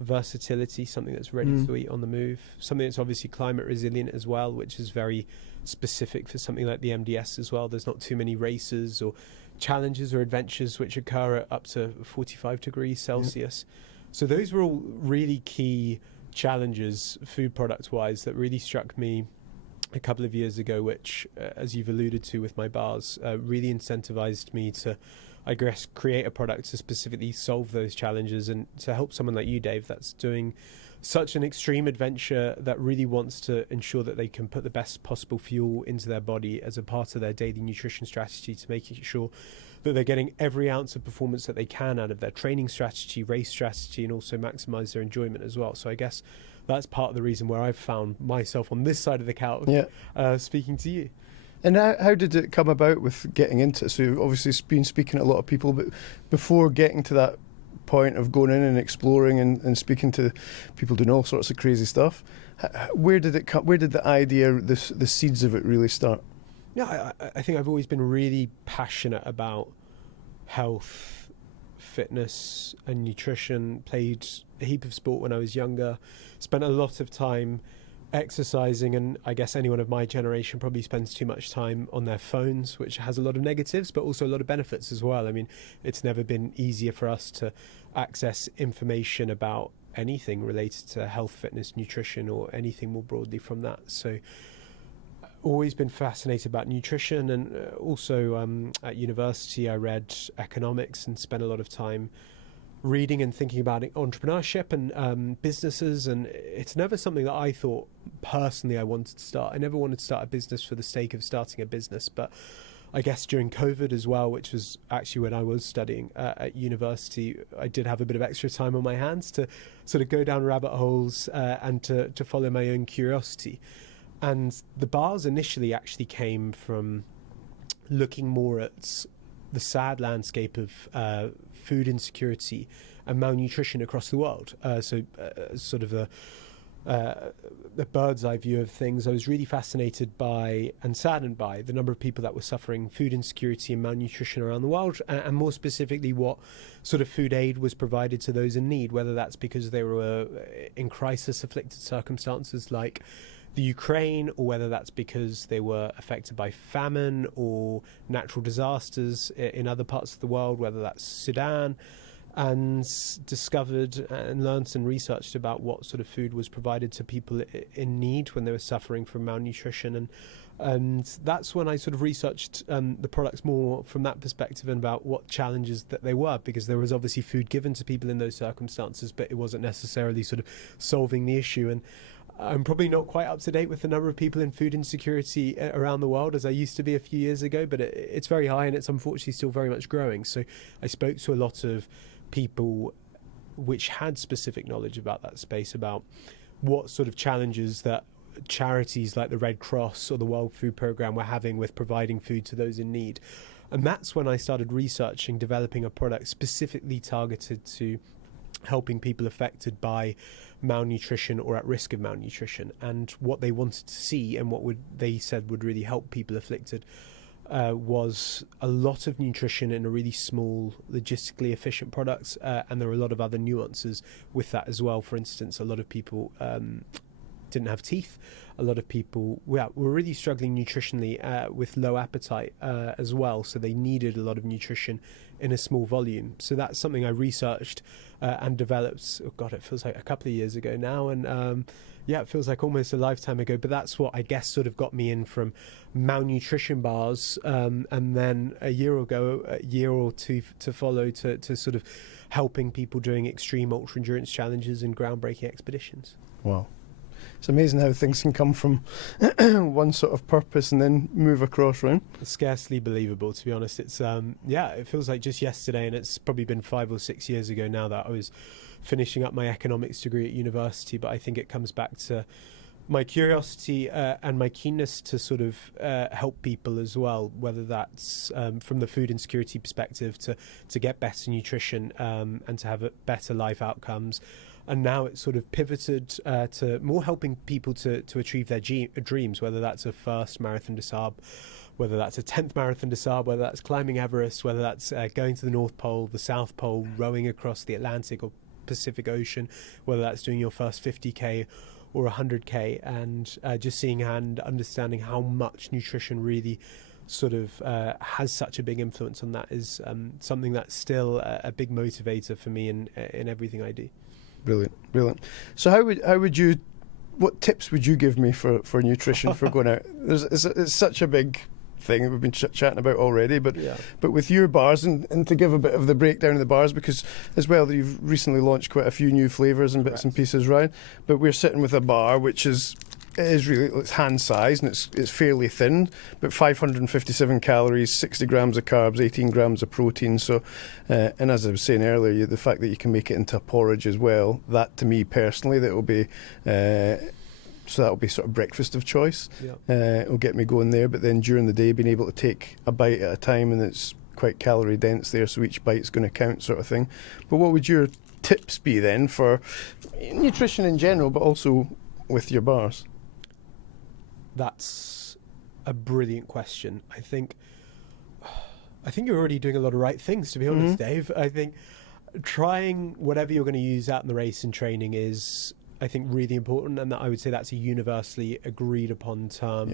versatility, something that's ready to eat on the move, something that's obviously climate resilient as well, which is very specific for something like the MDS as well. There's not too many races or challenges or adventures which occur at up to 45 degrees Celsius. So those were all really key challenges food product wise that really struck me a couple of years ago, which as you've alluded to with my bars, really incentivized me to, I guess, create a product to specifically solve those challenges and to help someone like you, Dave, that's doing such an extreme adventure that really wants to ensure that they can put the best possible fuel into their body as a part of their daily nutrition strategy, to making sure that they're getting every ounce of performance that they can out of their training strategy, race strategy, and also maximize their enjoyment as well. So I guess that's part of the reason where I've found myself on this side of the couch speaking to you. And how did it come about with getting into it? So you've obviously been speaking to a lot of people, but before getting to that point of going in and exploring and speaking to people doing all sorts of crazy stuff, where did it come? Where did the idea, the seeds of it really start? Yeah, I think I've always been really passionate about health, fitness and nutrition. Played a heap of sport when I was younger, spent a lot of time exercising, and I guess anyone of my generation probably spends too much time on their phones, which has a lot of negatives but also a lot of benefits as well. I mean, it's never been easier for us to access information about anything related to health, fitness, nutrition, or anything more broadly from that. So always been fascinated about nutrition, and also at university I read economics and spent a lot of time reading and thinking about entrepreneurship and businesses, and it's never something that I thought personally I wanted to start. I never wanted to start a business for the sake of starting a business, but I guess during COVID as well, which was actually when I was studying at university, I did have a bit of extra time on my hands to sort of go down rabbit holes and to follow my own curiosity. And the bars initially actually came from looking more at the sad landscape of food insecurity and malnutrition across the world. Sort of the bird's eye view of things. I was really fascinated by and saddened by the number of people that were suffering food insecurity and malnutrition around the world, and more specifically what sort of food aid was provided to those in need, whether that's because they were in crisis afflicted circumstances like the Ukraine, or whether that's because they were affected by famine or natural disasters in other parts of the world, whether that's Sudan. and discovered and learned and researched about what sort of food was provided to people in need when they were suffering from malnutrition. And that's when I sort of researched the products more from that perspective and about what challenges that they were, because there was obviously food given to people in those circumstances, but it wasn't necessarily sort of solving the issue. And I'm probably not quite up to date with the number of people in food insecurity around the world as I used to be a few years ago, but it's very high, and it's unfortunately still very much growing. So I spoke to a lot of people which had specific knowledge about that space, about what sort of challenges that charities like the Red Cross or the World Food Programme were having with providing food to those in need. And that's when I started researching, developing a product specifically targeted to helping people affected by malnutrition or at risk of malnutrition. And what they wanted to see, and what they said would really help people afflicted, was a lot of nutrition in a really small, logistically efficient product. And there are a lot of other nuances with that as well. For instance, a lot of people didn't have teeth. A lot of people were really struggling nutritionally with low appetite as well. So they needed a lot of nutrition in a small volume. So that's something I researched and developed. Oh God, it feels like a couple of years ago now. And it feels like almost a lifetime ago. But that's what I guess sort of got me in from malnutrition bars. And then a year or two to follow to sort of helping people doing extreme ultra endurance challenges and groundbreaking expeditions. Wow. It's amazing how things can come from one sort of purpose and then move across, right? It's scarcely believable, to be honest. It's it feels like just yesterday, and it's probably been 5 or 6 years ago now that I was finishing up my economics degree at university. But I think it comes back to my curiosity and my keenness to sort of help people as well, whether that's from the food insecurity perspective to get better nutrition and to have better life outcomes. And now it's sort of pivoted to more helping people to achieve their dreams, whether that's a first marathon des Sables, whether that's a 10th marathon des Sables, whether that's climbing Everest, whether that's going to the North Pole, the South Pole, rowing across the Atlantic or Pacific Ocean, whether that's doing your first 50K or 100K, and just seeing and understanding how much nutrition really sort of has such a big influence on that is something that's still a big motivator for me in everything I do. Brilliant. So what tips would you give me for nutrition for going out? It's such a big thing that we've been chatting about already, but with your bars, and to give a bit of the breakdown of the bars, because as well you've recently launched quite a few new flavours and bits and pieces, right? But we're sitting with a bar which is it's hand sized and it's fairly thin, but 557 calories, 60 grams of carbs, 18 grams of protein. So, and as I was saying earlier, the fact that you can make it into a porridge as well, that to me personally, that will be so that'll be sort of breakfast of choice. It'll get me going there. But then during the day, being able to take a bite at a time, and it's quite calorie dense there, so each bite's going to count, sort of thing. But what would your tips be then for nutrition in general, but also with your bars? That's a brilliant question. I think you're already doing a lot of right things, to be honest, Dave. I think trying whatever you're going to use out in the race and training is, I think, really important, and that I would say that's a universally agreed upon term,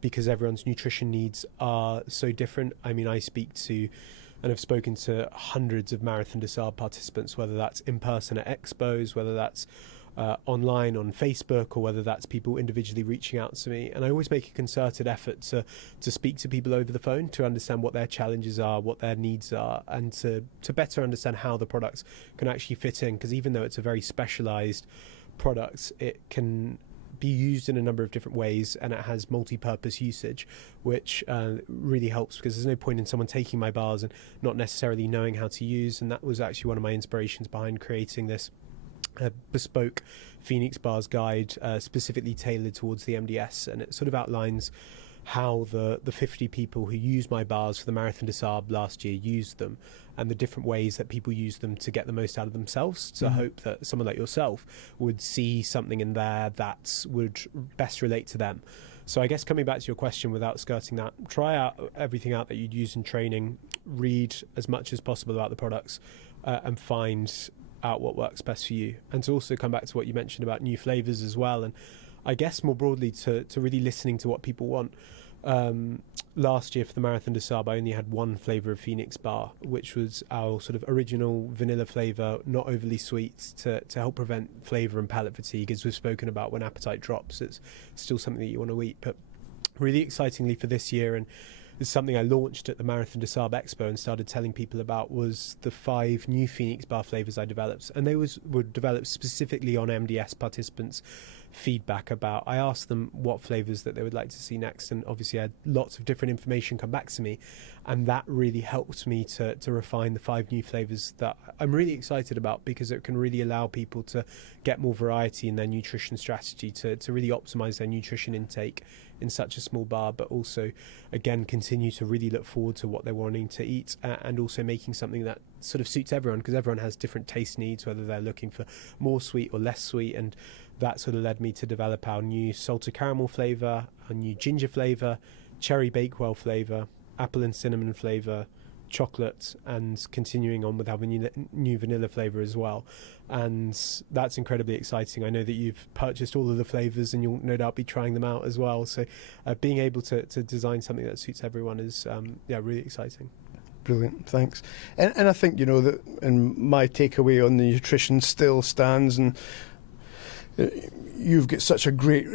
because everyone's nutrition needs are so different. I mean, I speak to and have spoken to hundreds of Marathon des Sables participants, whether that's in person at expos, whether that's online on Facebook, or whether that's people individually reaching out to me. And I always make a concerted effort to speak to people over the phone to understand what their challenges are, what their needs are, and to better understand how the products can actually fit in. Because even though it's a very specialised product, it can be used in a number of different ways, and it has multi-purpose usage, which really helps, because there's no point in someone taking my bars and not necessarily knowing how to use. And that was actually one of my inspirations behind creating this bespoke Phoenix Bars guide, specifically tailored towards the MDS, and it sort of outlines how the 50 people who used my bars for the Marathon des Sables last year used them, and the different ways that people use them to get the most out of themselves. So I hope that someone like yourself would see something in there that would best relate to them. So I guess coming back to your question, without skirting that, try out everything out that you'd use in training, read as much as possible about the products, and find out what works best for you. And to also come back to what you mentioned about new flavors as well, and I guess more broadly to really listening to what people want. last year for the Marathon des Sables, I only had one flavour of Phoenix Bar, which was our sort of original vanilla flavour, not overly sweet, to help prevent flavour and palate fatigue, as we've spoken about. When appetite drops, it's still something that you want to eat. But really excitingly for this year, and it's something I launched at the Marathon des Sables Expo and started telling people about, was the 5 new Phoenix Bar flavours I developed. And they were developed specifically on MDS participants' feedback about. I asked them what flavours that they would like to see next, and obviously I had lots of different information come back to me, and that really helped me to refine the 5 new flavours that I'm really excited about, because it can really allow people to get more variety in their nutrition strategy, to really optimise their nutrition intake in such a small bar, but also again continue to really look forward to what they're wanting to eat, and also making something that sort of suits everyone, because everyone has different taste needs, whether they're looking for more sweet or less sweet. And that sort of led me to develop our new salted caramel flavour, our new ginger flavour, cherry bakewell flavour, apple and cinnamon flavour, chocolate, and continuing on with our new vanilla flavour as well. And that's incredibly exciting. I know that you've purchased all of the flavours and you'll no doubt be trying them out as well. So being able to design something that suits everyone is really exciting. Brilliant, thanks. And I think, that, and my takeaway on the nutrition still stands, and you've got such a great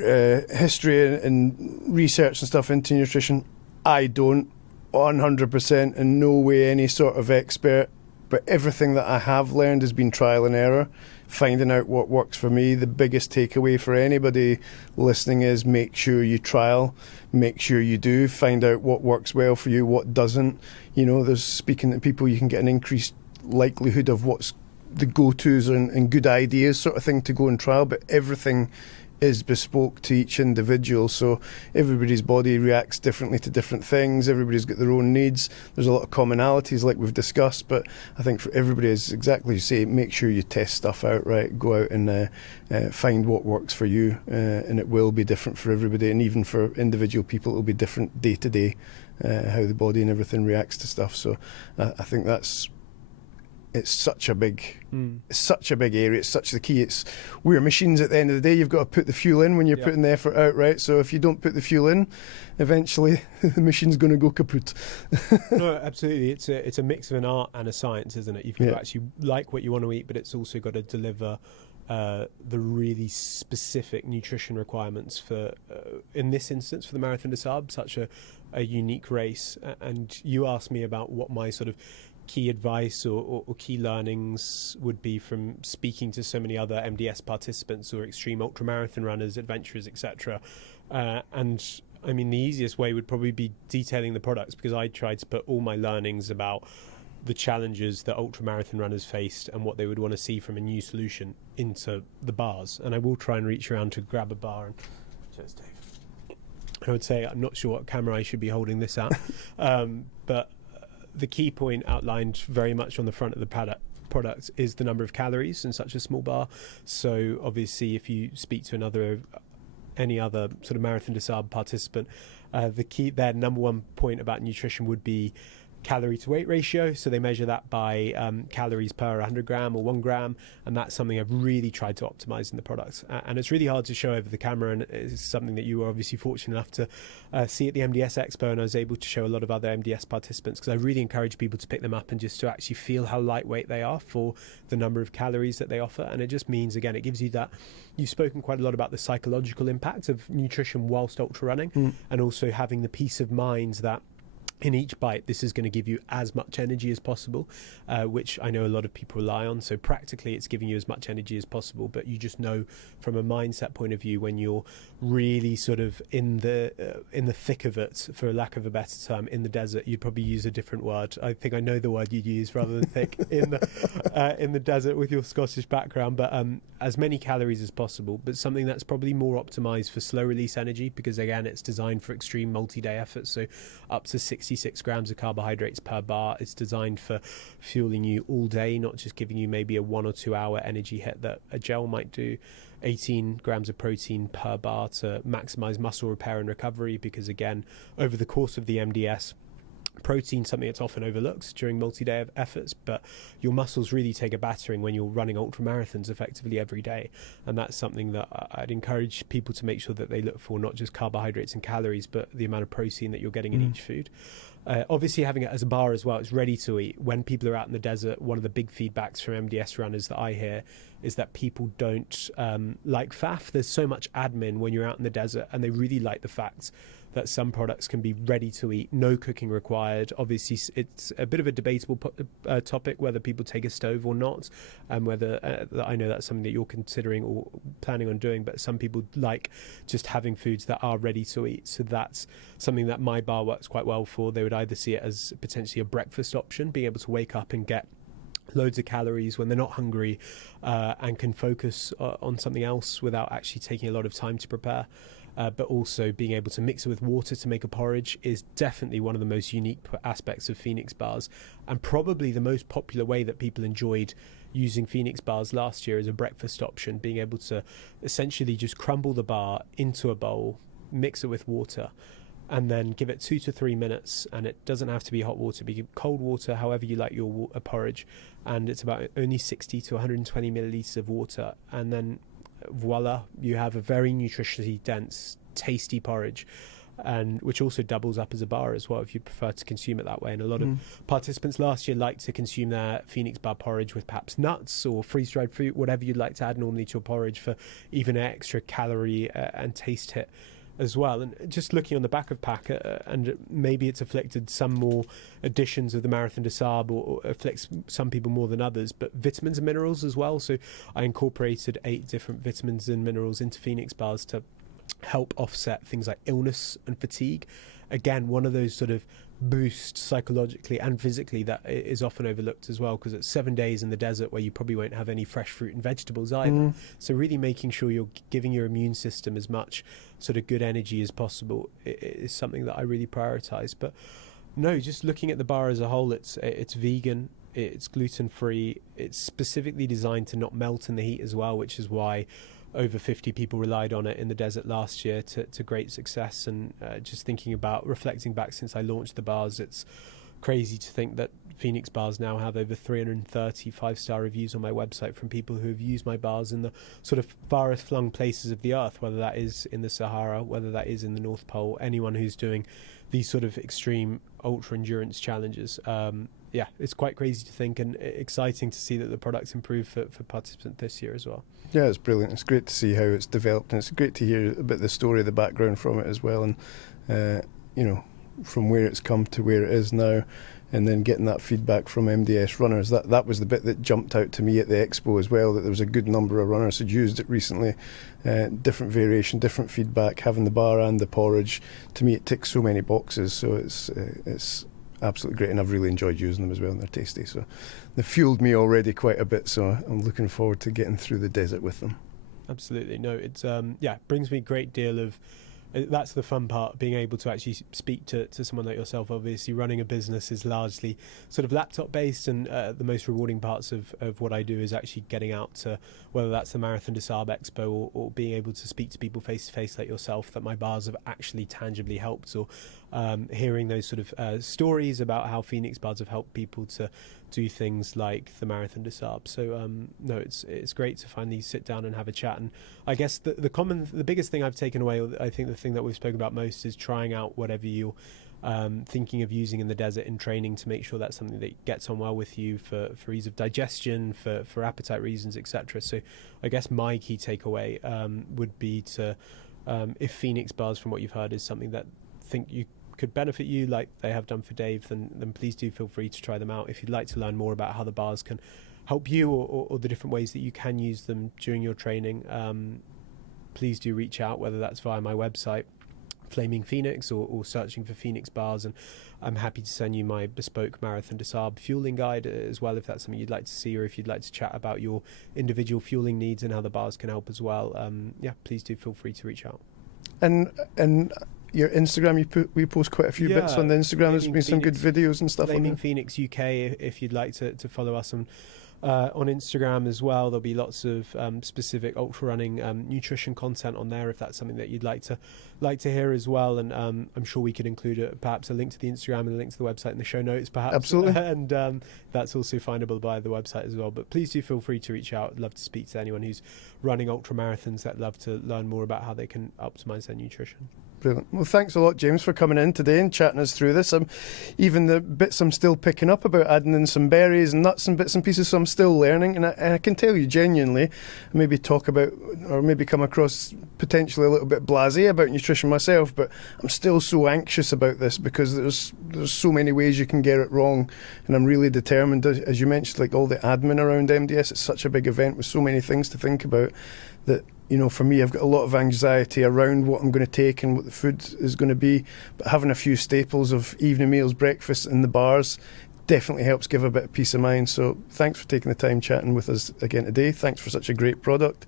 history and research and stuff into nutrition. I don't, 100%, in no way any sort of expert, but everything that I have learned has been trial and error, finding out what works for me. The biggest takeaway for anybody listening is make sure you trial, make sure you do, find out what works well for you, what doesn't. There's, speaking to people, you can get an increased likelihood of what's the go-tos and good ideas sort of thing to go and trial, but everything is bespoke to each individual, so everybody's body reacts differently to different things. Everybody's got their own needs. There's a lot of commonalities like we've discussed, but I think for everybody, is exactly as you say, make sure you test stuff out, right? Go out and find what works for you, and it will be different for everybody, and even for individual people it will be different day to day, how the body and everything reacts to stuff. So I think it's such a big area. It's such the key. We're machines at the end of the day. You've got to put the fuel in when you're putting the effort out, right? So if you don't put the fuel in, eventually the machine's going to go kaput. No, absolutely. It's a mix of an art and a science, isn't it? You've got to actually like what you want to eat, but it's also got to deliver the really specific nutrition requirements for, in this instance, for the Marathon des Sables, such a unique race. And you asked me about what my sort of key advice or key learnings would be from speaking to so many other MDS participants or extreme ultramarathon runners, adventurers, etc. And I mean, the easiest way would probably be detailing the products, because I tried to put all my learnings about the challenges that ultramarathon runners faced and what they would want to see from a new solution into the bars. And I will try and reach around to grab a bar. And cheers, Dave. I would say I'm not sure what camera I should be holding this at, but the key point outlined very much on the front of the product is the number of calories in such a small bar. So obviously, if you speak to any other sort of Marathon des Sables participant, their number one point about nutrition would be calorie to weight ratio. So they measure that by calories per 100 gram or 1 gram, and that's something I've really tried to optimize in the product. And it's really hard to show over the camera, and it's something that you were obviously fortunate enough to see at the MDS Expo, and I was able to show a lot of other MDS participants, because I really encourage people to pick them up and just to actually feel how lightweight they are for the number of calories that they offer. And it just means, again, it gives you that. You've spoken quite a lot about the psychological impact of nutrition whilst ultra running, and also having the peace of mind that in each bite, this is going to give you as much energy as possible, which I know a lot of people rely on. So practically, it's giving you as much energy as possible, but you just know from a mindset point of view, when you're really sort of in the thick of it, for lack of a better term, in the desert, you'd probably use a different word. I think I know the word you'd use rather than thick in the desert with your Scottish background, but as many calories as possible, but something that's probably more optimized for slow release energy, because again, it's designed for extreme multi-day effort. So up to 66 grams of carbohydrates per bar. It's designed for fueling you all day, not just giving you maybe a 1 or 2 hour energy hit that a gel might do. 18 grams of protein per bar to maximize muscle repair and recovery, because again, over the course of the MDS, Protein, something that's often overlooked during multi-day efforts, but your muscles really take a battering when you're running ultra marathons effectively every day, and that's something that I'd encourage people to make sure that they look for, not just carbohydrates and calories, but the amount of protein that you're getting in each food. Obviously, having it as a bar as well, it's ready to eat. When people are out in the desert, one of the big feedbacks from MDS runners that I hear is that people don't like faff. There's so much admin when you're out in the desert, and they really like the fact that some products can be ready to eat, no cooking required. Obviously, it's a bit of a debatable topic whether people take a stove or not, and whether I know that's something that you're considering or planning on doing, but some people like just having foods that are ready to eat. So that's something that my bar works quite well for. They would either see it as potentially a breakfast option, being able to wake up and get loads of calories when they're not hungry, and can focus on something else without actually taking a lot of time to prepare. But also being able to mix it with water to make a porridge is definitely one of the most unique aspects of Phoenix bars, and probably the most popular way that people enjoyed using Phoenix bars last year as a breakfast option, being able to essentially just crumble the bar into a bowl, mix it with water, and then give it 2 to 3 minutes. And it doesn't have to be hot water, be cold water, however you like your porridge, and it's about only 60 to 120 millilitres of water, and then voila, you have a very nutritionally dense, tasty porridge, and which also doubles up as a bar as well if you prefer to consume it that way. And a lot of participants last year like to consume their Phoenix bar porridge with perhaps nuts or freeze-dried fruit, whatever you'd like to add normally to your porridge, for even an extra calorie and taste hit as well. And just looking on the back of pack, and maybe it's afflicted some more editions of the Marathon des Sables, or afflicts some people more than others, but vitamins and minerals as well. So I incorporated 8 different vitamins and minerals into Phoenix bars to help offset things like illness and fatigue. Again, one of those sort of boosts psychologically and physically that is often overlooked as well, because it's 7 days in the desert where you probably won't have any fresh fruit and vegetables either. So really making sure you're giving your immune system as much sort of good energy as possible is something that I really prioritize. But no, just looking at the bar as a whole, it's vegan, it's gluten-free, it's specifically designed to not melt in the heat as well, which is why over 50 people relied on it in the desert last year to great success. And just thinking about, reflecting back since I launched the bars, it's crazy to think that Phoenix bars now have over 330 5-star reviews on my website from people who have used my bars in the sort of farthest flung places of the earth, whether that is in the Sahara, whether that is in the North Pole, anyone who's doing these sort of extreme ultra endurance challenges. Yeah, it's quite crazy to think, and exciting to see that the product's improved for participants this year as well. Yeah, it's brilliant. It's great to see how it's developed, and it's great to hear a bit the story, the background from it as well, and you know, from where it's come to where it is now, and then getting that feedback from MDS runners. That was the bit that jumped out to me at the expo as well, that there was a good number of runners who'd used it recently, different variation, different feedback, having the bar and the porridge. To me, it ticks so many boxes, so it's absolutely great, and I've really enjoyed using them as well, and they're tasty, so they've fueled me already quite a bit, so I'm looking forward to getting through the desert with them. Absolutely. No, it's brings me a great deal of, that's the fun part, being able to actually speak to someone like yourself. Obviously running a business is largely sort of laptop based, and the most rewarding parts of what I do is actually getting out to, whether that's the Marathon des Sables Expo or being able to speak to people face to face like yourself, that my bars have actually tangibly helped, or hearing those sort of stories about how Phoenix bars have helped people to do things like the Marathon des Sables. So no, it's great to finally sit down and have a chat. And I guess the biggest thing I've taken away, or I think the thing that we've spoken about most, is trying out whatever you're thinking of using in the desert in training, to make sure that's something that gets on well with you for ease of digestion, for appetite reasons, etc. So I guess my key takeaway would be to, if Phoenix bars, from what you've heard, is something that think you could benefit you like they have done for Dave, then please do feel free to try them out. If you'd like to learn more about how the bars can help you, or the different ways that you can use them during your training, please do reach out, whether that's via my website, Flaming Phoenix, or searching for Phoenix bars, and I'm happy to send you my bespoke Marathon des Sables fueling guide as well, if that's something you'd like to see, or if you'd like to chat about your individual fueling needs and how the bars can help as well. Please do feel free to reach out. And your Instagram, we post quite a few bits on the Instagram. There's been some good videos and stuff. Flaming Phoenix UK, if you'd like to follow us on Instagram as well. There'll be lots of specific ultra running nutrition content on there if that's something that you'd like to hear as well. And I'm sure we could include perhaps a link to the Instagram and a link to the website in the show notes, perhaps. Absolutely. And that's also findable by the website as well. But please do feel free to reach out. I'd love to speak to anyone who's running ultra marathons that'd love to learn more about how they can optimize their nutrition. Brilliant. Well, thanks a lot, James, for coming in today and chatting us through this. Even the bits I'm still picking up about adding in some berries and nuts and bits and pieces, so I'm still learning. And I can tell you genuinely, maybe talk about or maybe come across potentially a little bit blasé about nutrition myself, but I'm still so anxious about this because there's so many ways you can get it wrong. And I'm really determined, as you mentioned, like all the admin around MDS, it's such a big event with so many things to think about that, you know, for me, I've got a lot of anxiety around what I'm going to take and what the food is going to be. But having a few staples of evening meals, breakfast and the bars definitely helps give a bit of peace of mind. So thanks for taking the time chatting with us again today. Thanks for such a great product.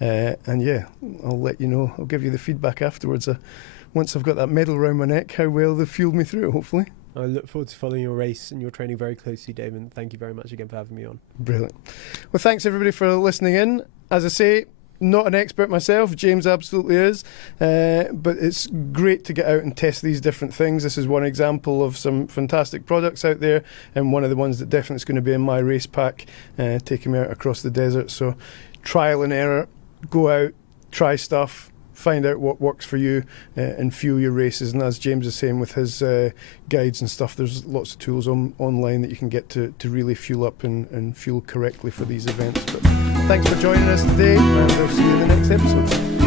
And yeah, I'll let you know. I'll give you the feedback afterwards. Once I've got that medal around my neck, how well they've fueled me through it, hopefully. I look forward to following your race and your training very closely, Dave. And thank you very much again for having me on. Brilliant. Well, thanks everybody for listening in. As I say, not an expert myself, James absolutely is, but it's great to get out and test these different things. This is one example of some fantastic products out there, and one of the ones that definitely is going to be in my race pack, taking me out across the desert. So trial and error, go out, try stuff, find out what works for you, and fuel your races. And as James is saying with his guides and stuff, there's lots of tools online that you can get to really fuel up and fuel correctly for these events. But thanks for joining us today, and we'll see you in the next episode.